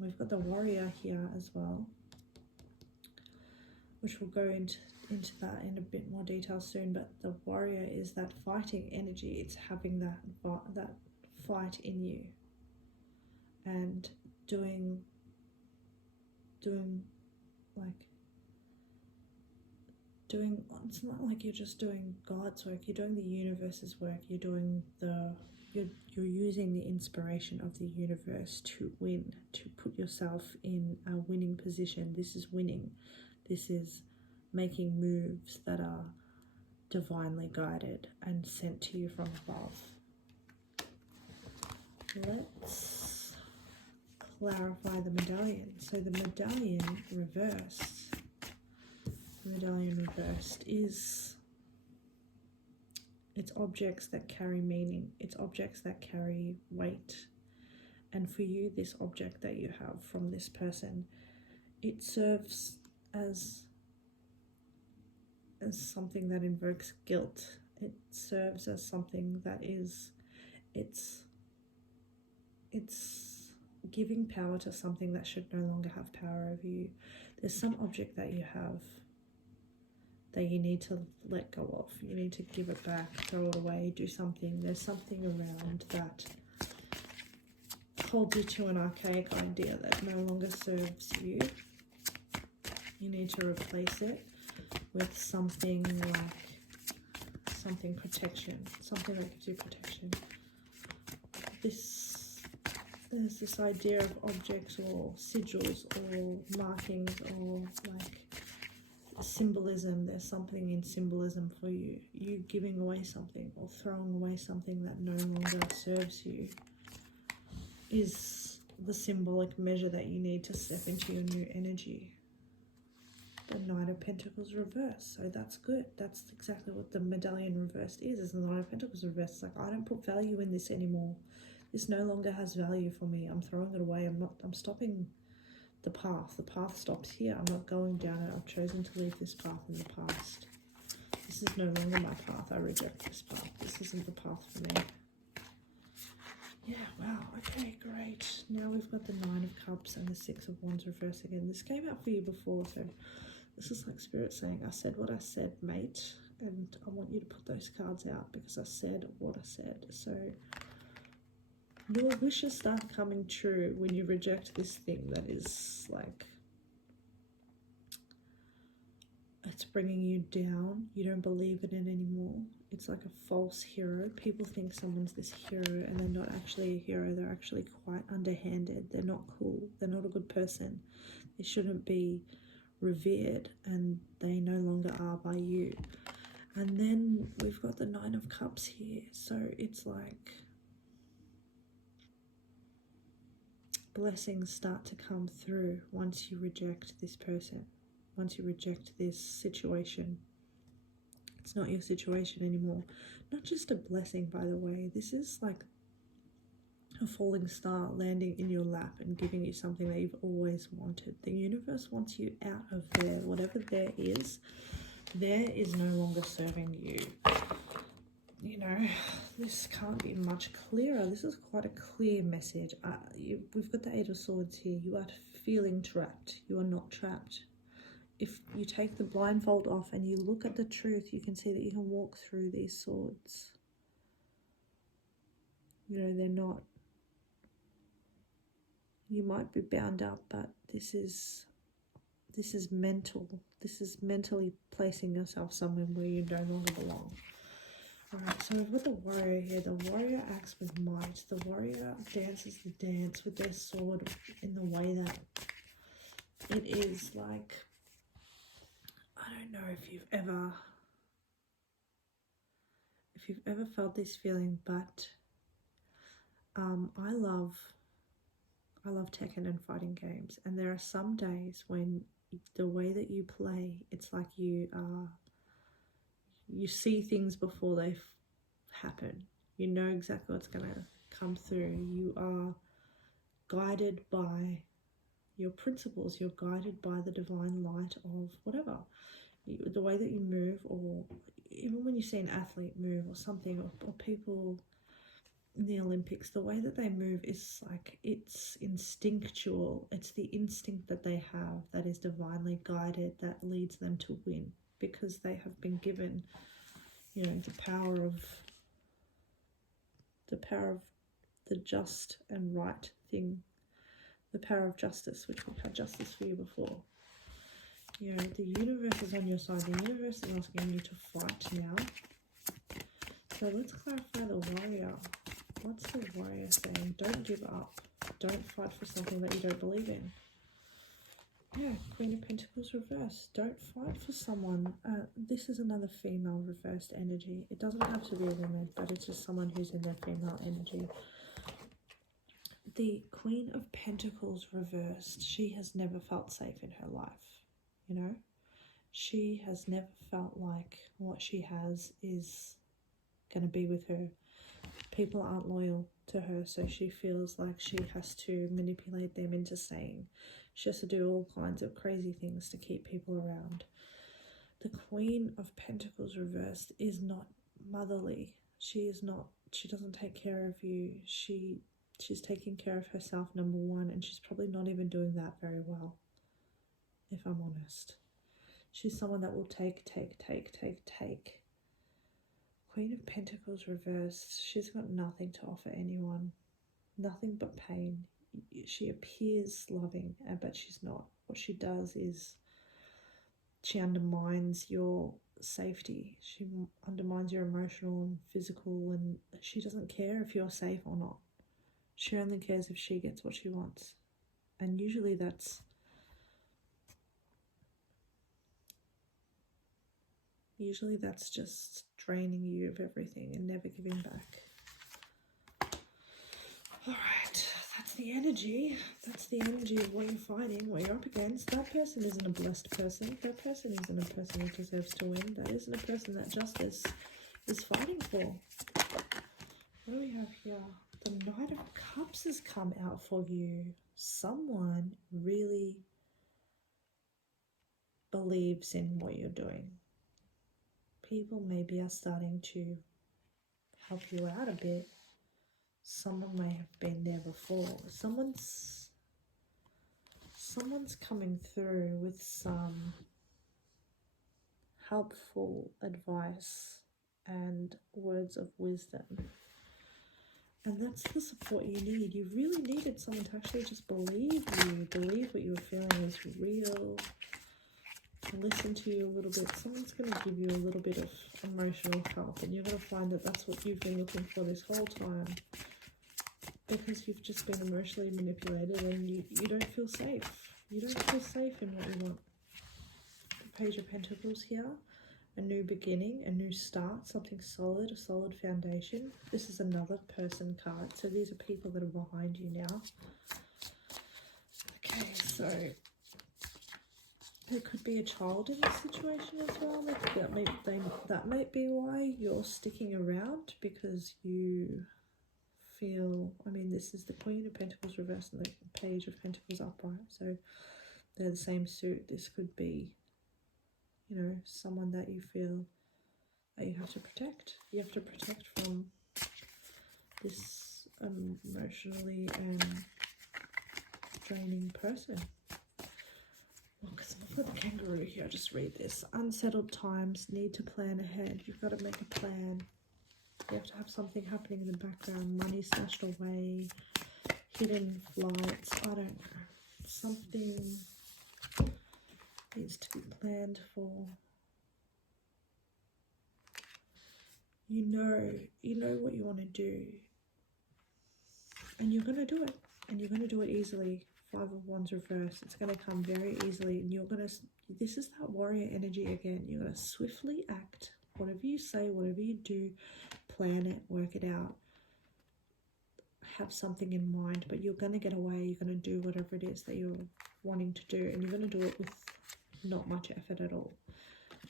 We've got the Warrior here as well, which we'll go into that in a bit more detail soon. But the Warrior is that fighting energy. It's having that fight in you and doing it's not like you're just doing God's work. You're doing the universe's work. You're doing you're using the inspiration of the universe to win, to put yourself in a winning position. This is winning. This is making moves that are divinely guided and sent to you from above. Let's clarify the medallion. So the medallion reversed. The medallion reversed is, it's objects that carry meaning. It's objects that carry weight. And for you, this object that you have from this person, it serves as something that invokes guilt. It serves as something that is, it's giving power to something that should no longer have power over you. There's some object that you have that you need to let go of. You need to give it back, throw it away, do something. There's something around that holds you to an archaic idea that no longer serves you. You need to replace it with something like protection, something that gives you protection. There's this idea of objects or sigils or markings or like symbolism. There's something in symbolism for you. You giving away something or throwing away something that no longer serves you is the symbolic measure that you need to step into your new energy. The Knight of Pentacles reversed, so that's good. That's exactly what the medallion reversed is the Knight of Pentacles reversed. It's like, I don't put value in this anymore. This no longer has value for me. I'm throwing it away. I'm stopping the path. The path stops here. I'm not going down it. I've chosen to leave this path in the past. This is no longer my path. I reject this path. This isn't the path for me. Yeah, wow. Okay, great. Now we've got the Nine of Cups and the Six of Wands reversed again. This came out for you before, so this is like Spirit saying, I said what I said, mate, and I want you to put those cards out because I said what I said. So your wishes start coming true when you reject this thing that is like, it's bringing you down. You don't believe in it anymore. It's like a false hero. People think someone's this hero and they're not actually a hero. They're actually quite underhanded. They're not cool. They're not a good person. They shouldn't be revered, and they no longer are by you. And then we've got the Nine of Cups here. So it's like blessings start to come through once you reject this person. Once you reject this situation. It's not your situation anymore. Not just a blessing, by the way. This is like a falling star landing in your lap and giving you something that you've always wanted. The universe wants you out of there. Whatever there is no longer serving you. You know, this can't be much clearer. This is quite a clear message. We've got the Eight of Swords here. You are feeling trapped. You are not trapped. If you take the blindfold off and you look at the truth, you can see that you can walk through these swords. You know, they're not, you might be bound up, but this is mental. This is mentally placing yourself somewhere where you no longer belong. Alright, so we've got the warrior here. The warrior acts with might. The warrior dances the dance with their sword in the way that it is like, I don't know if you've ever felt this feeling, but I love Tekken and fighting games, and there are some days when the way that you play, it's like you see things before they happen. You know exactly what's going to come through. You are guided by your principles. You're guided by the divine light of whatever. The way that you move, or even when you see an athlete move or something, or people in the Olympics, the way that they move is like, it's instinctual. It's the instinct that they have that is divinely guided, that leads them to win, because they have been given, you know, the power of the just and right thing, the power of justice, which we've had justice for you before. You know, the universe is on your side. The universe is asking you to fight now. So let's clarify the warrior. What's the warrior saying? Don't give up. Don't fight for something that you don't believe in. Yeah, Queen of Pentacles reversed. Don't fight for someone. This is another female reversed energy. It doesn't have to be a woman, but it's just someone who's in their female energy. The Queen of Pentacles reversed. She has never felt safe in her life. You know, she has never felt like what she has is going to be with her. People aren't loyal to her, so she feels like she has to manipulate them into staying. She has to do all kinds of crazy things to keep people around. The Queen of Pentacles reversed is not motherly. She doesn't take care of you. She's taking care of herself, number one, and she's probably not even doing that very well, if I'm honest. She's someone that will take. Queen of Pentacles reversed. She's got nothing to offer anyone. Nothing but pain. She appears loving, but she's not. What she does is she undermines your safety. She undermines your emotional and physical, and she doesn't care if you're safe or not. She only cares if she gets what she wants. And usually that's just draining you of everything and never giving back. Alright, that's the energy. That's the energy of what you're fighting, what you're up against. That person isn't a blessed person. That person isn't a person who deserves to win. That isn't a person that justice is fighting for. What do we have here? the Knight of Cups has come out for you. Someone really believes in what you're doing. People maybe are starting to help you out a bit. Someone may have been there before. Someone's coming through with some helpful advice and words of wisdom. And that's the support you need. You really needed someone to actually just believe you, believe what you were feeling was real, listen to you a little bit. Someone's going to give you a little bit of emotional help, and you're going to find that that's what you've been looking for this whole time, because you've just been emotionally manipulated and you don't feel safe. You don't feel safe in what you want. The Page of Pentacles here. A new beginning, a new start, something solid, a solid foundation. This is another person card, so these are people that are behind you now. Okay, so there could be a child in this situation as well. That might be why you're sticking around, because you feel, I mean, this is the Queen of Pentacles reversed and the Page of Pentacles upright, so they're the same suit. This could be, you know, someone that you feel that you have to protect. You have to protect from this emotionally draining person. Well, because I've got the kangaroo here, I'll just read this. Unsettled times, need to plan ahead. You've got to make a plan. You have to have something happening in the background. Money stashed away, hidden flights, I don't know. Something needs to be planned for. You know what you want to do, and you're going to do it, and you're going to do it easily. Five of Wands reversed, it's going to come very easily, and you're going to, this is that warrior energy again. You're going to swiftly act. Whatever you say, whatever you do, plan it, work it out, have something in mind, but you're going to get away. You're going to do whatever it is that you're wanting to do, and you're going to do it with not much effort at all.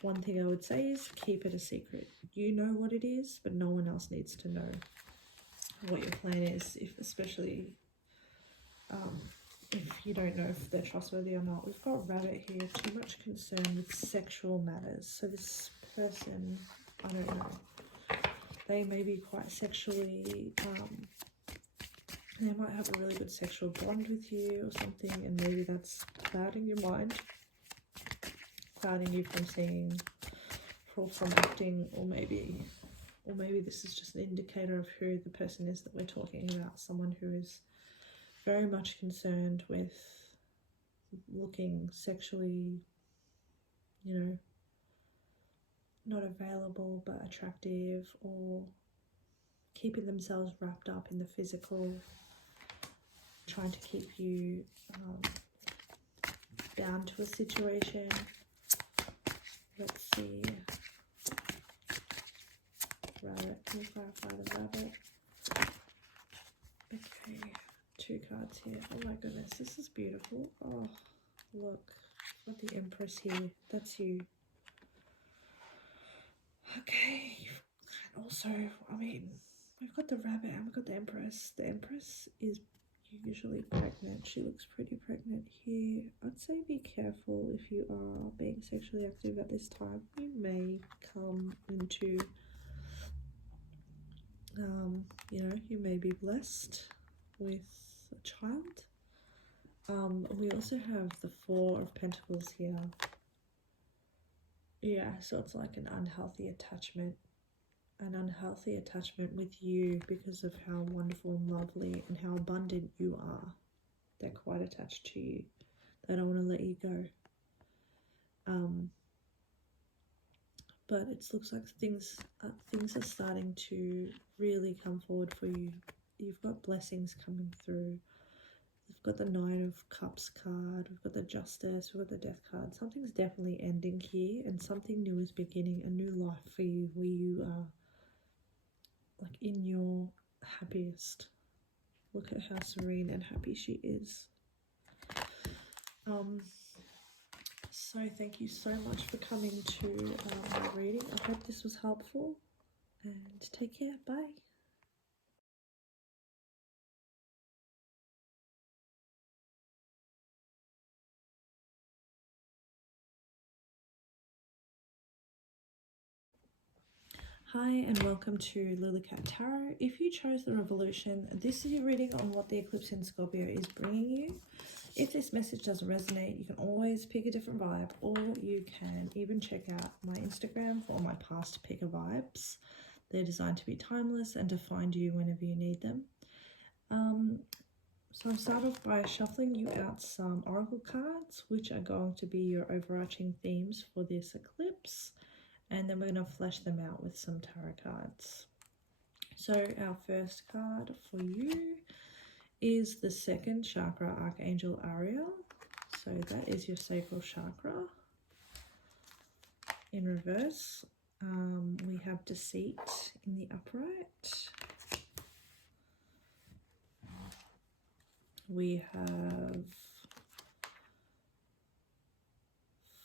One thing I would say is keep it a secret. You know what it is, but no one else needs to know what your plan is, especially if you don't know if they're trustworthy or not. We've got Rabbit here, too much concern with sexual matters. So this person, I don't know, they may be quite sexually, they might have a really good sexual bond with you or something, and maybe that's clouding your mind, clouding you from seeing, from acting, or maybe this is just an indicator of who the person is that we're talking about. Someone who is very much concerned with looking sexually, you know, not available but attractive, or keeping themselves wrapped up in the physical, trying to keep you bound to a situation. Let's see. Rabbit, can you clarify the rabbit? Okay, two cards here. Oh my goodness, this is beautiful. Oh, look, got the Empress here. That's you. Okay, and also, I mean, we've got the rabbit and we've got the Empress. The Empress is usually pregnant. She looks pretty pregnant here. I'd say be careful if you are being sexually active at this time. You may come into, you know, you may be blessed with a child. We also have the Four of Pentacles here. Yeah, so it's like an unhealthy attachment with you because of how wonderful and lovely and how abundant you are. They're quite attached to you. They don't want to let you go. But it looks like things are starting to really come forward for you. You've got blessings coming through. We've got the Nine of Cups card. We've got the Justice. We've got the Death card. Something's definitely ending here, and something new is beginning. A new life for you, where you are like in your happiest. Look at how serene and happy she is. So thank you so much for coming to my reading. I hope this was helpful, and take care. Bye. Hi and welcome to Lulicat Tarot. If you chose the Revolution, this is your reading on what the eclipse in Scorpio is bringing you. If this message doesn't resonate, you can always pick a different vibe, or you can even check out my Instagram for my past picker vibes. They're designed to be timeless and to find you whenever you need them. So I'll start off by shuffling you out some oracle cards, which are going to be your overarching themes for this eclipse. And then we're going to flesh them out with some tarot cards. So our first card for you is the second chakra, Archangel Ariel. So that is your sacral chakra. In reverse, we have Deceit in the upright. We have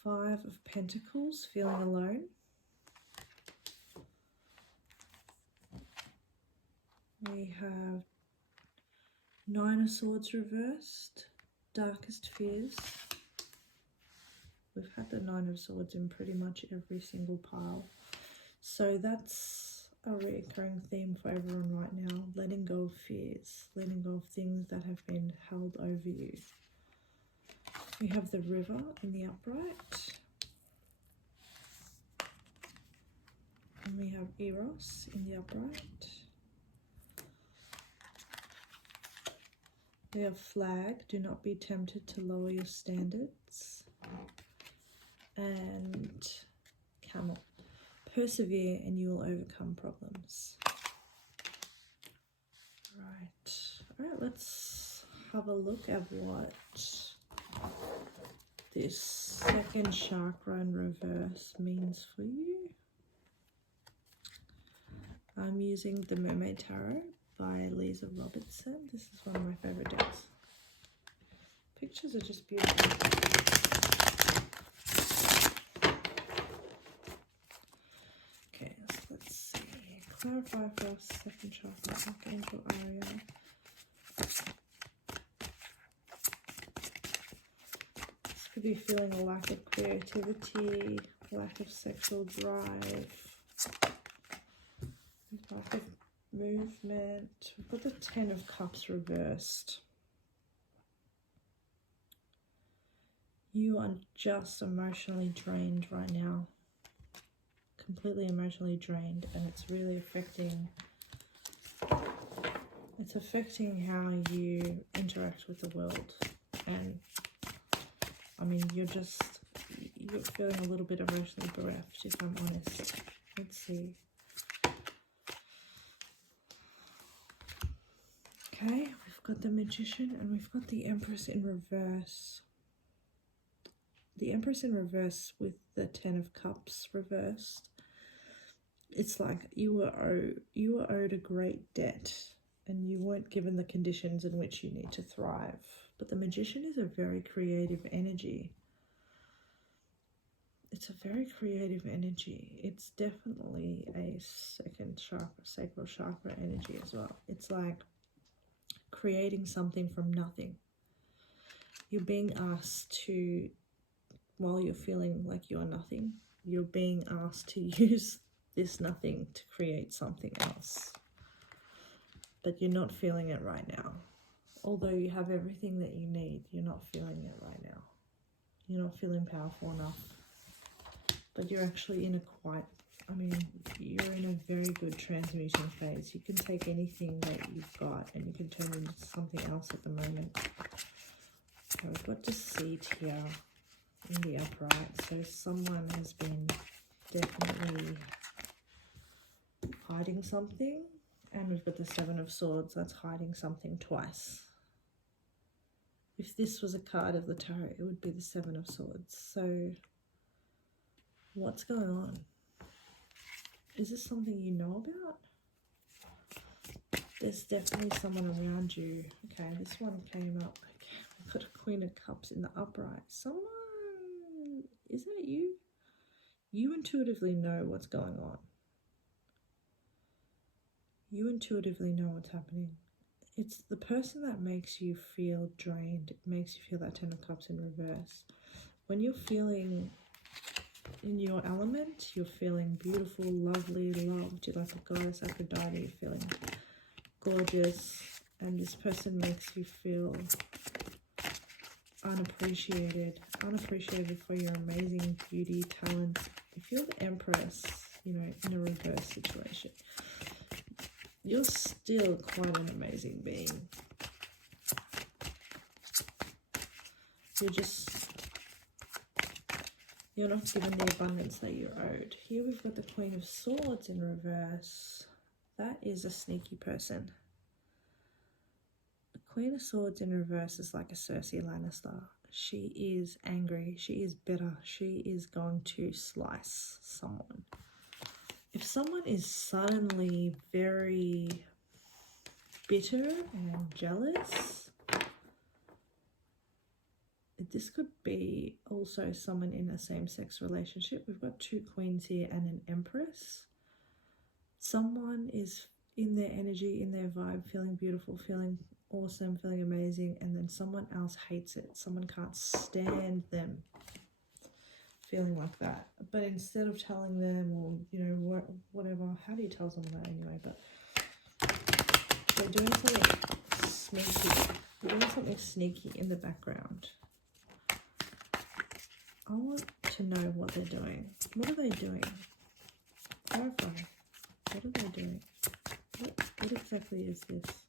Five of Pentacles, feeling alone. We have Nine of Swords reversed, Darkest Fears. We've had the Nine of Swords in pretty much every single pile. So that's a recurring theme for everyone right now. Letting go of fears, letting go of things that have been held over you. We have the River in the upright. And we have Eros in the upright. We have Flag, do not be tempted to lower your standards. And Camel, persevere and you will overcome problems. All right, let's have a look at what this second chakra in reverse means for you. I'm using the Mermaid Tarot by Lisa Robertson. This is one of my favorite decks. Pictures are just beautiful. Okay, so let's see. Clarify for us, second chakra, Archangel Ariel. This could be feeling a lack of creativity, lack of sexual drive, lack of movement. We've got the Ten of Cups reversed. You are just emotionally drained right now. Completely emotionally drained, and it's really affecting how you interact with the world. And I mean, you're feeling a little bit emotionally bereft, if I'm honest. Let's see. Okay, we've got the Magician and we've got the Empress in reverse. The Empress in reverse with the Ten of Cups reversed. It's like you were owed a great debt and you weren't given the conditions in which you need to thrive. But the Magician is a very creative energy. It's a very creative energy. It's definitely a second chakra, sacral chakra energy as well. It's like creating something from nothing. You're being asked to, while you're feeling like you're nothing, you're being asked to use this nothing to create something else. But you're not feeling it right now. Although you have everything that you need, you're not feeling it right now. You're not feeling powerful enough. But you're actually in you're in a very good transmuting phase. You can take anything that you've got and you can turn it into something else at the moment. So we've got Deceit here in the upright. So someone has been definitely hiding something. And we've got the Seven of Swords, that's hiding something twice. If this was a card of the tarot, it would be the Seven of Swords. So what's going on? Is this something you know about? There's definitely someone around you. Okay, this one came up. Okay, we've got a Queen of Cups in the upright. Someone, is that you? You intuitively know what's going on. You intuitively know what's happening. It's the person that makes you feel drained. It makes you feel that Ten of Cups in reverse. When you're feeling in your element. You're feeling beautiful, lovely, loved. You're like a goddess, Aphrodite. You're feeling gorgeous. And this person makes you feel unappreciated for your amazing beauty, talent. If you're the Empress, you know, in a reverse situation, you're still quite an amazing being. You're not given the abundance that you're owed. Here we've got the Queen of Swords in reverse. That is a sneaky person. The Queen of Swords in reverse is like a Cersei Lannister. She is angry. She is bitter. She is going to slice someone. If someone is suddenly very bitter and jealous, this could be also someone in a same-sex relationship. We've got two queens here and an empress. Someone is in their energy, in their vibe, feeling beautiful, feeling awesome, feeling amazing, and then someone else hates it. Someone can't stand them feeling like that. But instead of telling them, or, you know, whatever, how do you tell someone that anyway? But they're doing something sneaky. They're doing something sneaky in the background. I want to know what they're doing. What are they doing? Clarify. What are they doing? What exactly is this?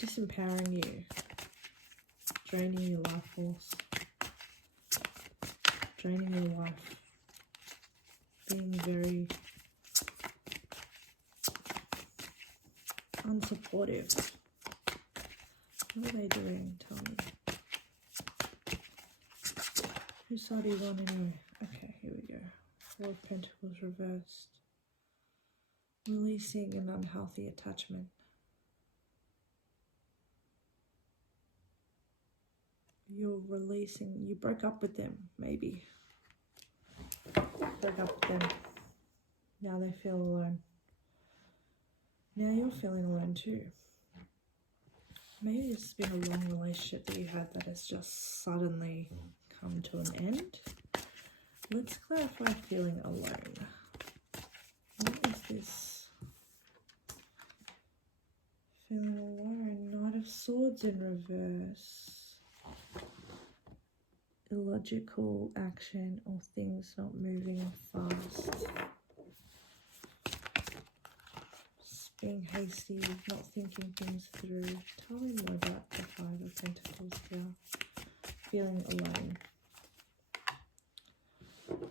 Disempowering you. Draining your life force. Draining your life. Being very unsupportive. What are they doing? Tell me. Whose side are you on anyway? Okay, here we go. Four of Pentacles reversed. Releasing an unhealthy attachment. You're releasing, you broke up with them, maybe. Broke up with them. Now they feel alone. Now you're feeling alone too. Maybe it's been a long relationship that you had that has just suddenly come to an end. Let's clarify feeling alone. What is this? Feeling alone. Knight of Swords in reverse. Illogical action or things not moving fast. Being hasty, not thinking things through. Tell me more about the Five of Pentacles here. Feeling alone.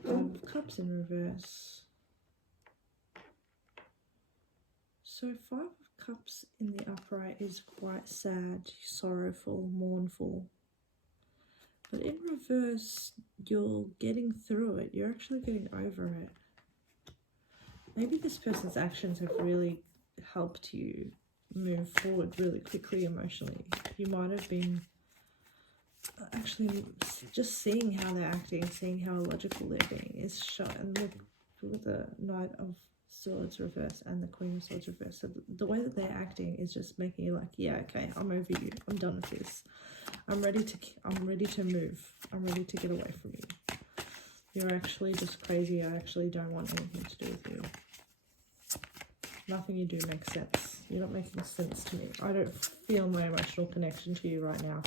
Five of Cups in reverse. So Five of Cups in the upright is quite sad, sorrowful, mournful. But in reverse, you're getting through it. You're actually getting over it. Maybe this person's actions have really helped you move forward really quickly emotionally. You might have been actually just seeing how they're acting, seeing how illogical they're being is shot. And look with the Knight of Swords reverse and the Queen of Swords reverse. So the way that they're acting is just making you like, yeah, okay, I'm over you. I'm done with this. I'm ready to move. I'm ready to get away from you. You're actually just crazy. I actually don't want anything to do with you. Nothing you do makes sense. You're not making sense to me. I don't feel my emotional connection to you right now.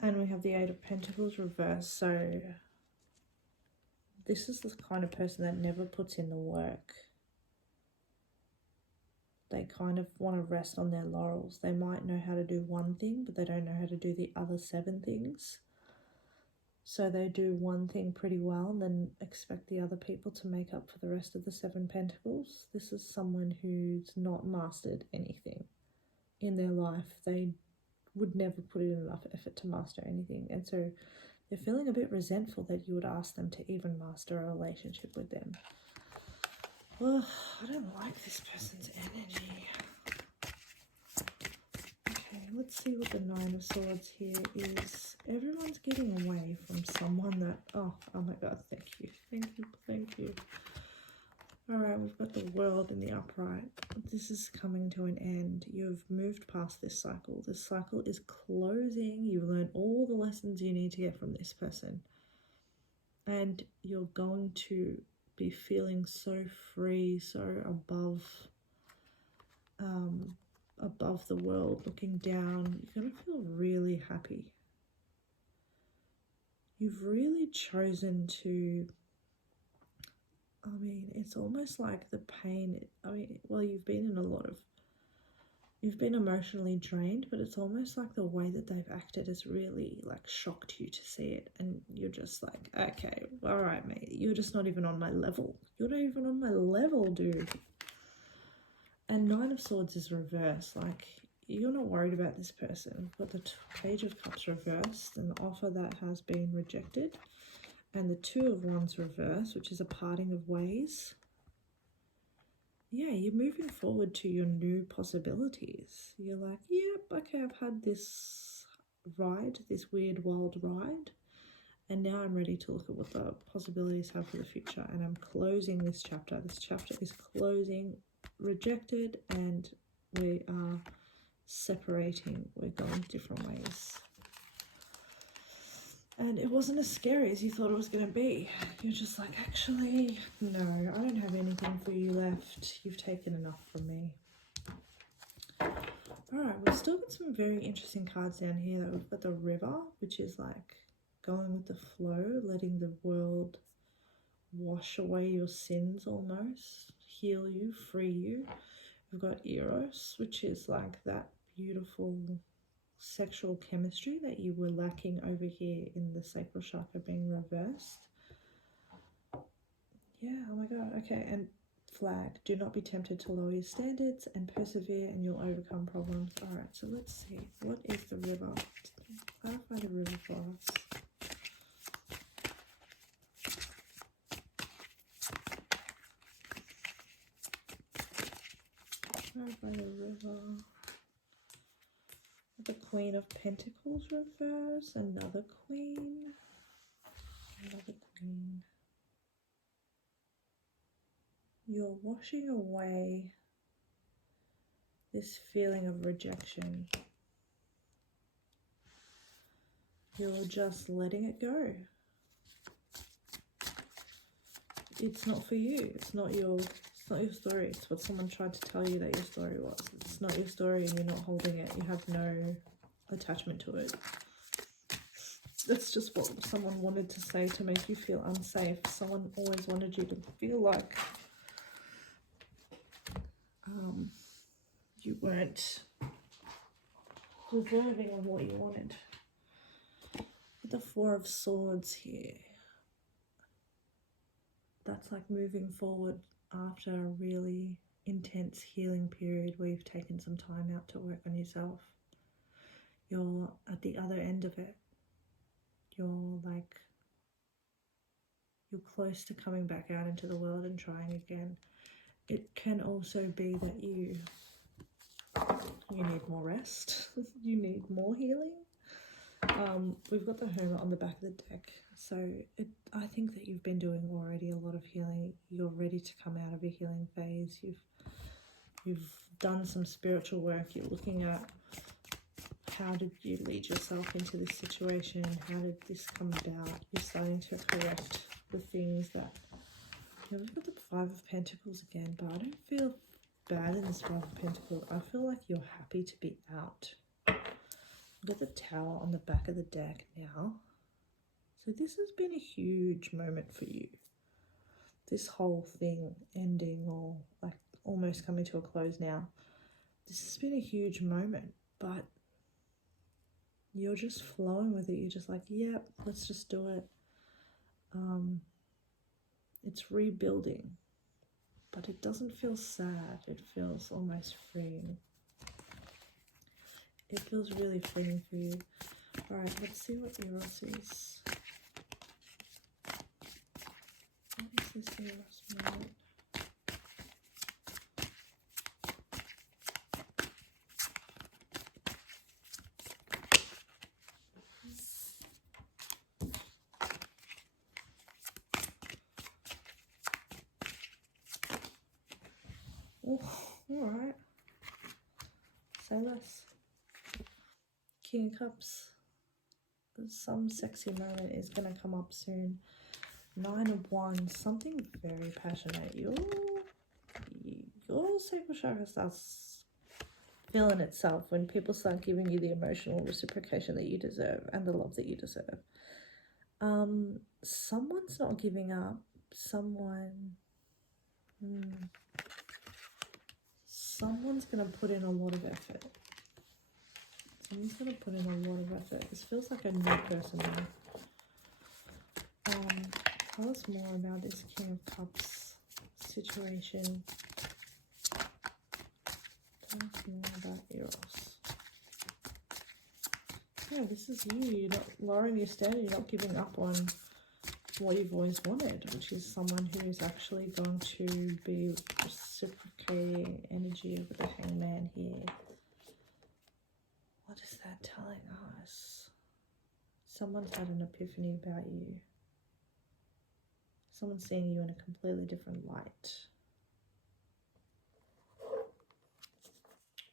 And we have the Eight of Pentacles reversed. So this is the kind of person that never puts in the work. They kind of want to rest on their laurels. They might know how to do one thing, but they don't know how to do the other 7 things. So they do one thing pretty well and then expect the other people to make up for the rest of the 7 pentacles. This is someone who's not mastered anything in their life. They would never put in enough effort to master anything. And so they're feeling a bit resentful that you would ask them to even master a relationship with them. Well, I don't like this person's energy. Okay, let's see what the Nine of Swords here is. Everyone's getting away from someone that... Oh my God, thank you. Thank you, thank you. Alright, we've got the world in the upright. This is coming to an end. You've moved past this cycle. This cycle is closing. You've learned all the lessons you need to get from this person. And you're going to be feeling so free, so above the world, looking down. You're going to feel really happy. You've really chosen to, I mean, it's almost like the pain, I mean, well, you've been emotionally drained, but it's almost like the way that they've acted has really like shocked you to see it. And you're just like, okay, all right, mate, you're just not even on my level. You're not even on my level, dude. And Nine of Swords is reversed. Like, you're not worried about this person. But the Page of Cups reversed, an offer that has been rejected. And the Two of Wands reversed, which is a parting of ways. Yeah, you're moving forward to your new possibilities. You're like, yep, okay, I've had this ride, this weird wild ride. And now I'm ready to look at what the possibilities have for the future. And I'm closing this chapter. This chapter is closing, rejected, and we are separating. We're going different ways. And it wasn't as scary as you thought it was going to be. You're just like, actually, no, I don't have anything for you left. You've taken enough from me. Alright, we've still got some very interesting cards down here. We've got the River, which is like going with the flow, letting the world wash away your sins almost, heal you, free you. We've got Eros, which is like that beautiful sexual chemistry that you were lacking over here in the sacral chakra being reversed. Yeah, oh my god, okay, and Flag, do not be tempted to lower your standards and persevere and you'll overcome problems. Alright, so let's see, what is the River? Clarify the River for us. Clarify the River. The Queen of Pentacles reverse, another Queen, another Queen. You're washing away this feeling of rejection. You're just letting it go. It's not for you. It's not your story. It's what someone tried to tell you that your story was. It's not your story and you're not holding it. You have no attachment to it. That's just what someone wanted to say to make you feel unsafe. Someone always wanted you to feel like you weren't deserving of what you wanted. With the Four of Swords here, that's like moving forward after a really intense healing period where you've taken some time out to work on yourself. You're at the other end of it. You're close to coming back out into the world and trying again. It can also be that you need more rest. You need more healing. We've got the Hermit on the back of the deck. So I think that you've been doing already a lot of healing. You're ready to come out of a healing phase. You've done some spiritual work. You're looking at how did you lead yourself into this situation? How did this come about? You're starting to correct the things that... Yeah, we've got the Five of Pentacles again, but I don't feel bad in this Five of Pentacles. I feel like you're happy to be out. We've got the Tower on the back of the deck now. So this has been a huge moment for you. This whole thing ending or like almost coming to a close now. This has been a huge moment, but you're just flowing with it. You're just like, yep, let's just do it. It's rebuilding, but it doesn't feel sad. It feels almost freeing. It feels really freeing for you. All right, let's see what Eros is. What is this Eros moment? care less. King of Cups. Some sexy moment is going to come up soon. 9 of Wands. Something very passionate. Your sacral chakra starts feeling itself when people start giving you the emotional reciprocation that you deserve and the love that you deserve. Someone's not giving up. Someone's going to put in a lot of effort. Someone's going to put in a lot of effort. This feels like a new person now. Tell us more about this King of Cups situation. Tell us more about Eros. Yeah, this is you. You're not lowering your standard. You're not giving up on what you've always wanted, which is someone who is actually going to be reciprocating energy with the Hangman here. What is that telling us? Someone's had an epiphany about you. Someone's seeing you in a completely different light.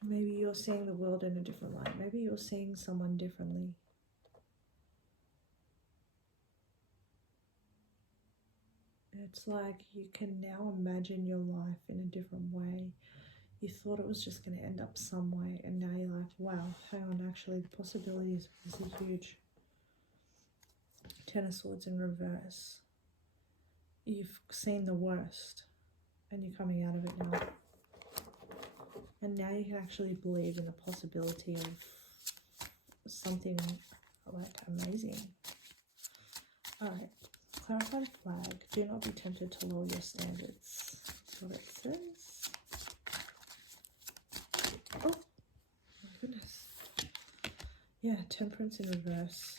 Maybe you're seeing the world in a different light. Maybe you're seeing someone differently. It's like you can now imagine your life in a different way. You thought it was just going to end up some way, and now you're like, wow, hang on, actually the possibilities are huge. 10 of Swords in reverse. You've seen the worst, and you're coming out of it now. And now you can actually believe in the possibility of something like amazing. Alright, clarify the flag. Do not be tempted to lower your standards. That's what it says. Oh, my goodness. Yeah, Temperance in reverse.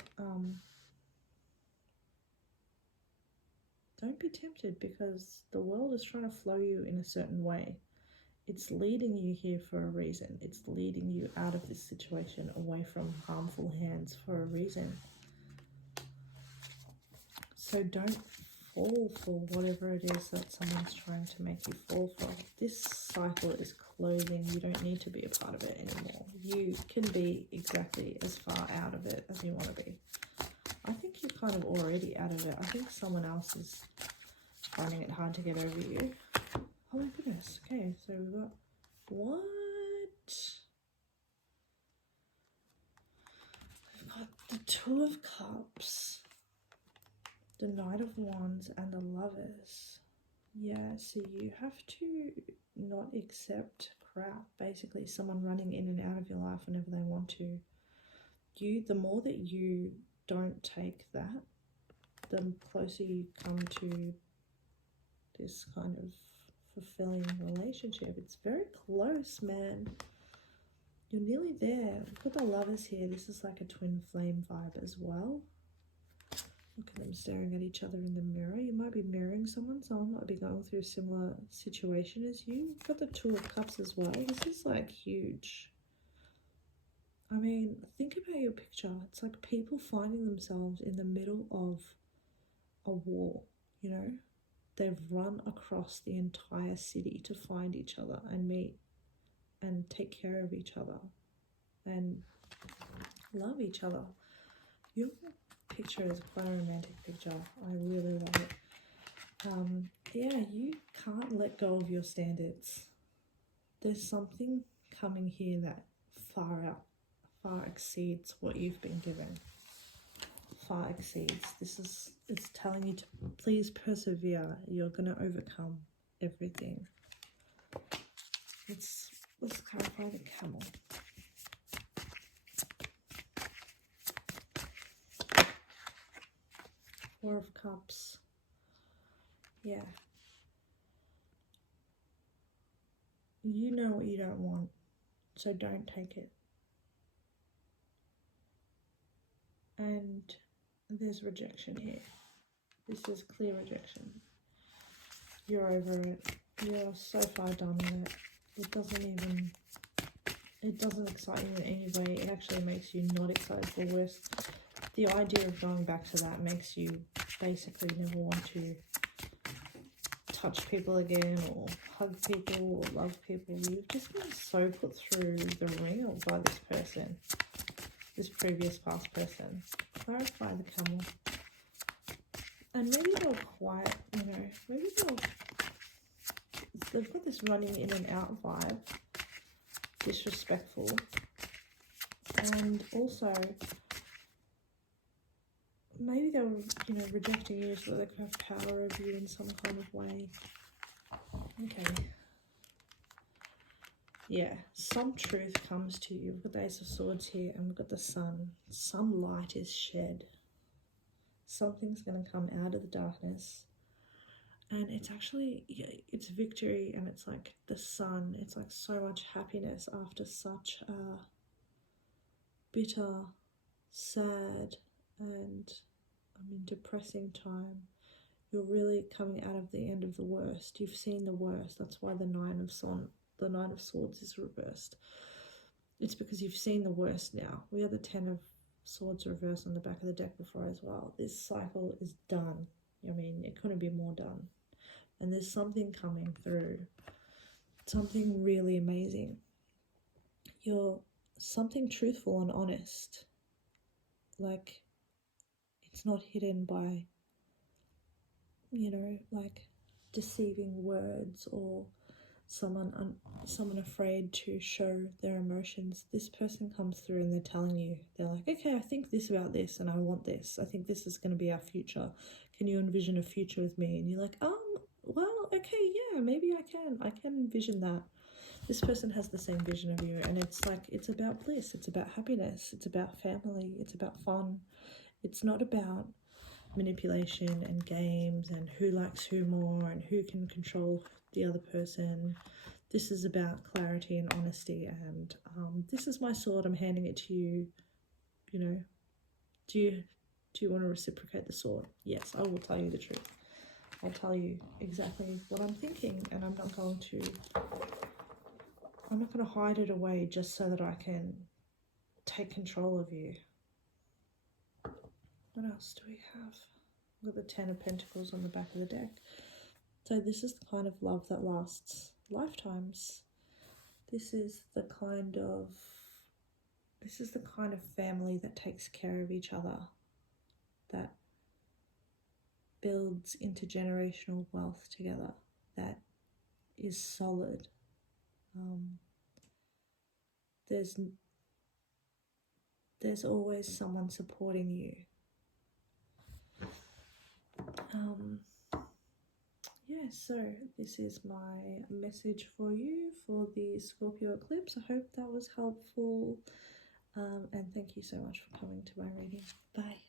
Don't be tempted, because the world is trying to flow you in a certain way. It's leading you here for a reason. It's leading you out of this situation, away from harmful hands for a reason. So don't fall for whatever it is that someone's trying to make you fall for. This cycle is closing. You don't need to be a part of it anymore. You can be exactly as far out of it as you want to be. I think you're kind of already out of it. I think someone else is finding it hard to get over you. Oh my goodness. Okay, so we've got what? We've got the Two of Cups, the Knight of Wands, and the Lovers. Yeah, so you have to not accept crap. Basically, someone running in and out of your life whenever they want to. The more that you don't take that, the closer you come to this kind of fulfilling relationship. It's very close, man. You're nearly there. We've got the Lovers here. This is like a twin flame vibe as well. Look at them staring at each other in the mirror. You might be mirroring someone. Someone might be going through a similar situation as you. You've got the Two of Cups as well. This is like huge. I mean, think about your picture. It's like people finding themselves in the middle of a war, you know? They've run across the entire city to find each other and meet and take care of each other and love each other. Your picture is quite a romantic picture. I really love it. Yeah, you can't let go of your standards. There's something coming here that far exceeds what you've been given. Far exceeds. It's telling you to please persevere. You're going to overcome everything. Let's clarify the Camel. Four of Cups. Yeah. You know what you don't want, so don't take it. And there's rejection here. This is clear rejection. You're over it. You're so far done with it. It doesn't excite you in any way. It actually makes you not excited. The worst. The idea of going back to that makes you basically never want to touch people again, or hug people, or love people. You've just been so put through the ringer by this person, this previous past person. Clarify the camel. And maybe they're quiet, you know, maybe they've got this running in and out vibe, disrespectful, and also maybe they were, you know, rejecting you so that they could have power over you in some kind of way. Okay. Yeah, some truth comes to you. We've got the Ace of Swords here, and we've got the Sun. Some light is shed. Something's going to come out of the darkness. And it's actually, yeah, it's victory, and it's like the sun. It's like so much happiness after such a bitter, sad, and depressing time. You're really coming out of the end of the worst. You've seen the worst. That's why the Nine of Swords is reversed. It's because you've seen the worst now. We had the Ten of Swords reversed on the back of the deck before as well. This cycle is done. I mean, it couldn't be more done. And there's something coming through. Something really amazing. You're something truthful and honest. Like, it's not hidden by, you know, like deceiving words or someone afraid to show their emotions. This person comes through and they're telling you, they're like, okay, I think this about this and I want this. I think this is going to be our future. Can you envision a future with me? And you're like, well, okay, yeah, maybe I can envision that. This person has the same vision of you, and it's like, it's about bliss, it's about happiness, it's about family, it's about fun. It's not about manipulation and games and who likes who more and who can control the other person. This is about clarity and honesty, and this is my sword. I'm handing it to you. You know, do you want to reciprocate the sword? Yes, I will tell you the truth. I'll tell you exactly what I'm thinking, and I'm not going to hide it away just so that I can take control of you. What else do we have? We've got the Ten of Pentacles on the back of the deck. So this is the kind of love that lasts lifetimes. This is the kind of family that takes care of each other, that builds intergenerational wealth together, that is solid. There's always someone supporting you. Yeah, so this is my message for you for the Scorpio eclipse. I hope that was helpful, and thank you so much for coming to my reading. Bye.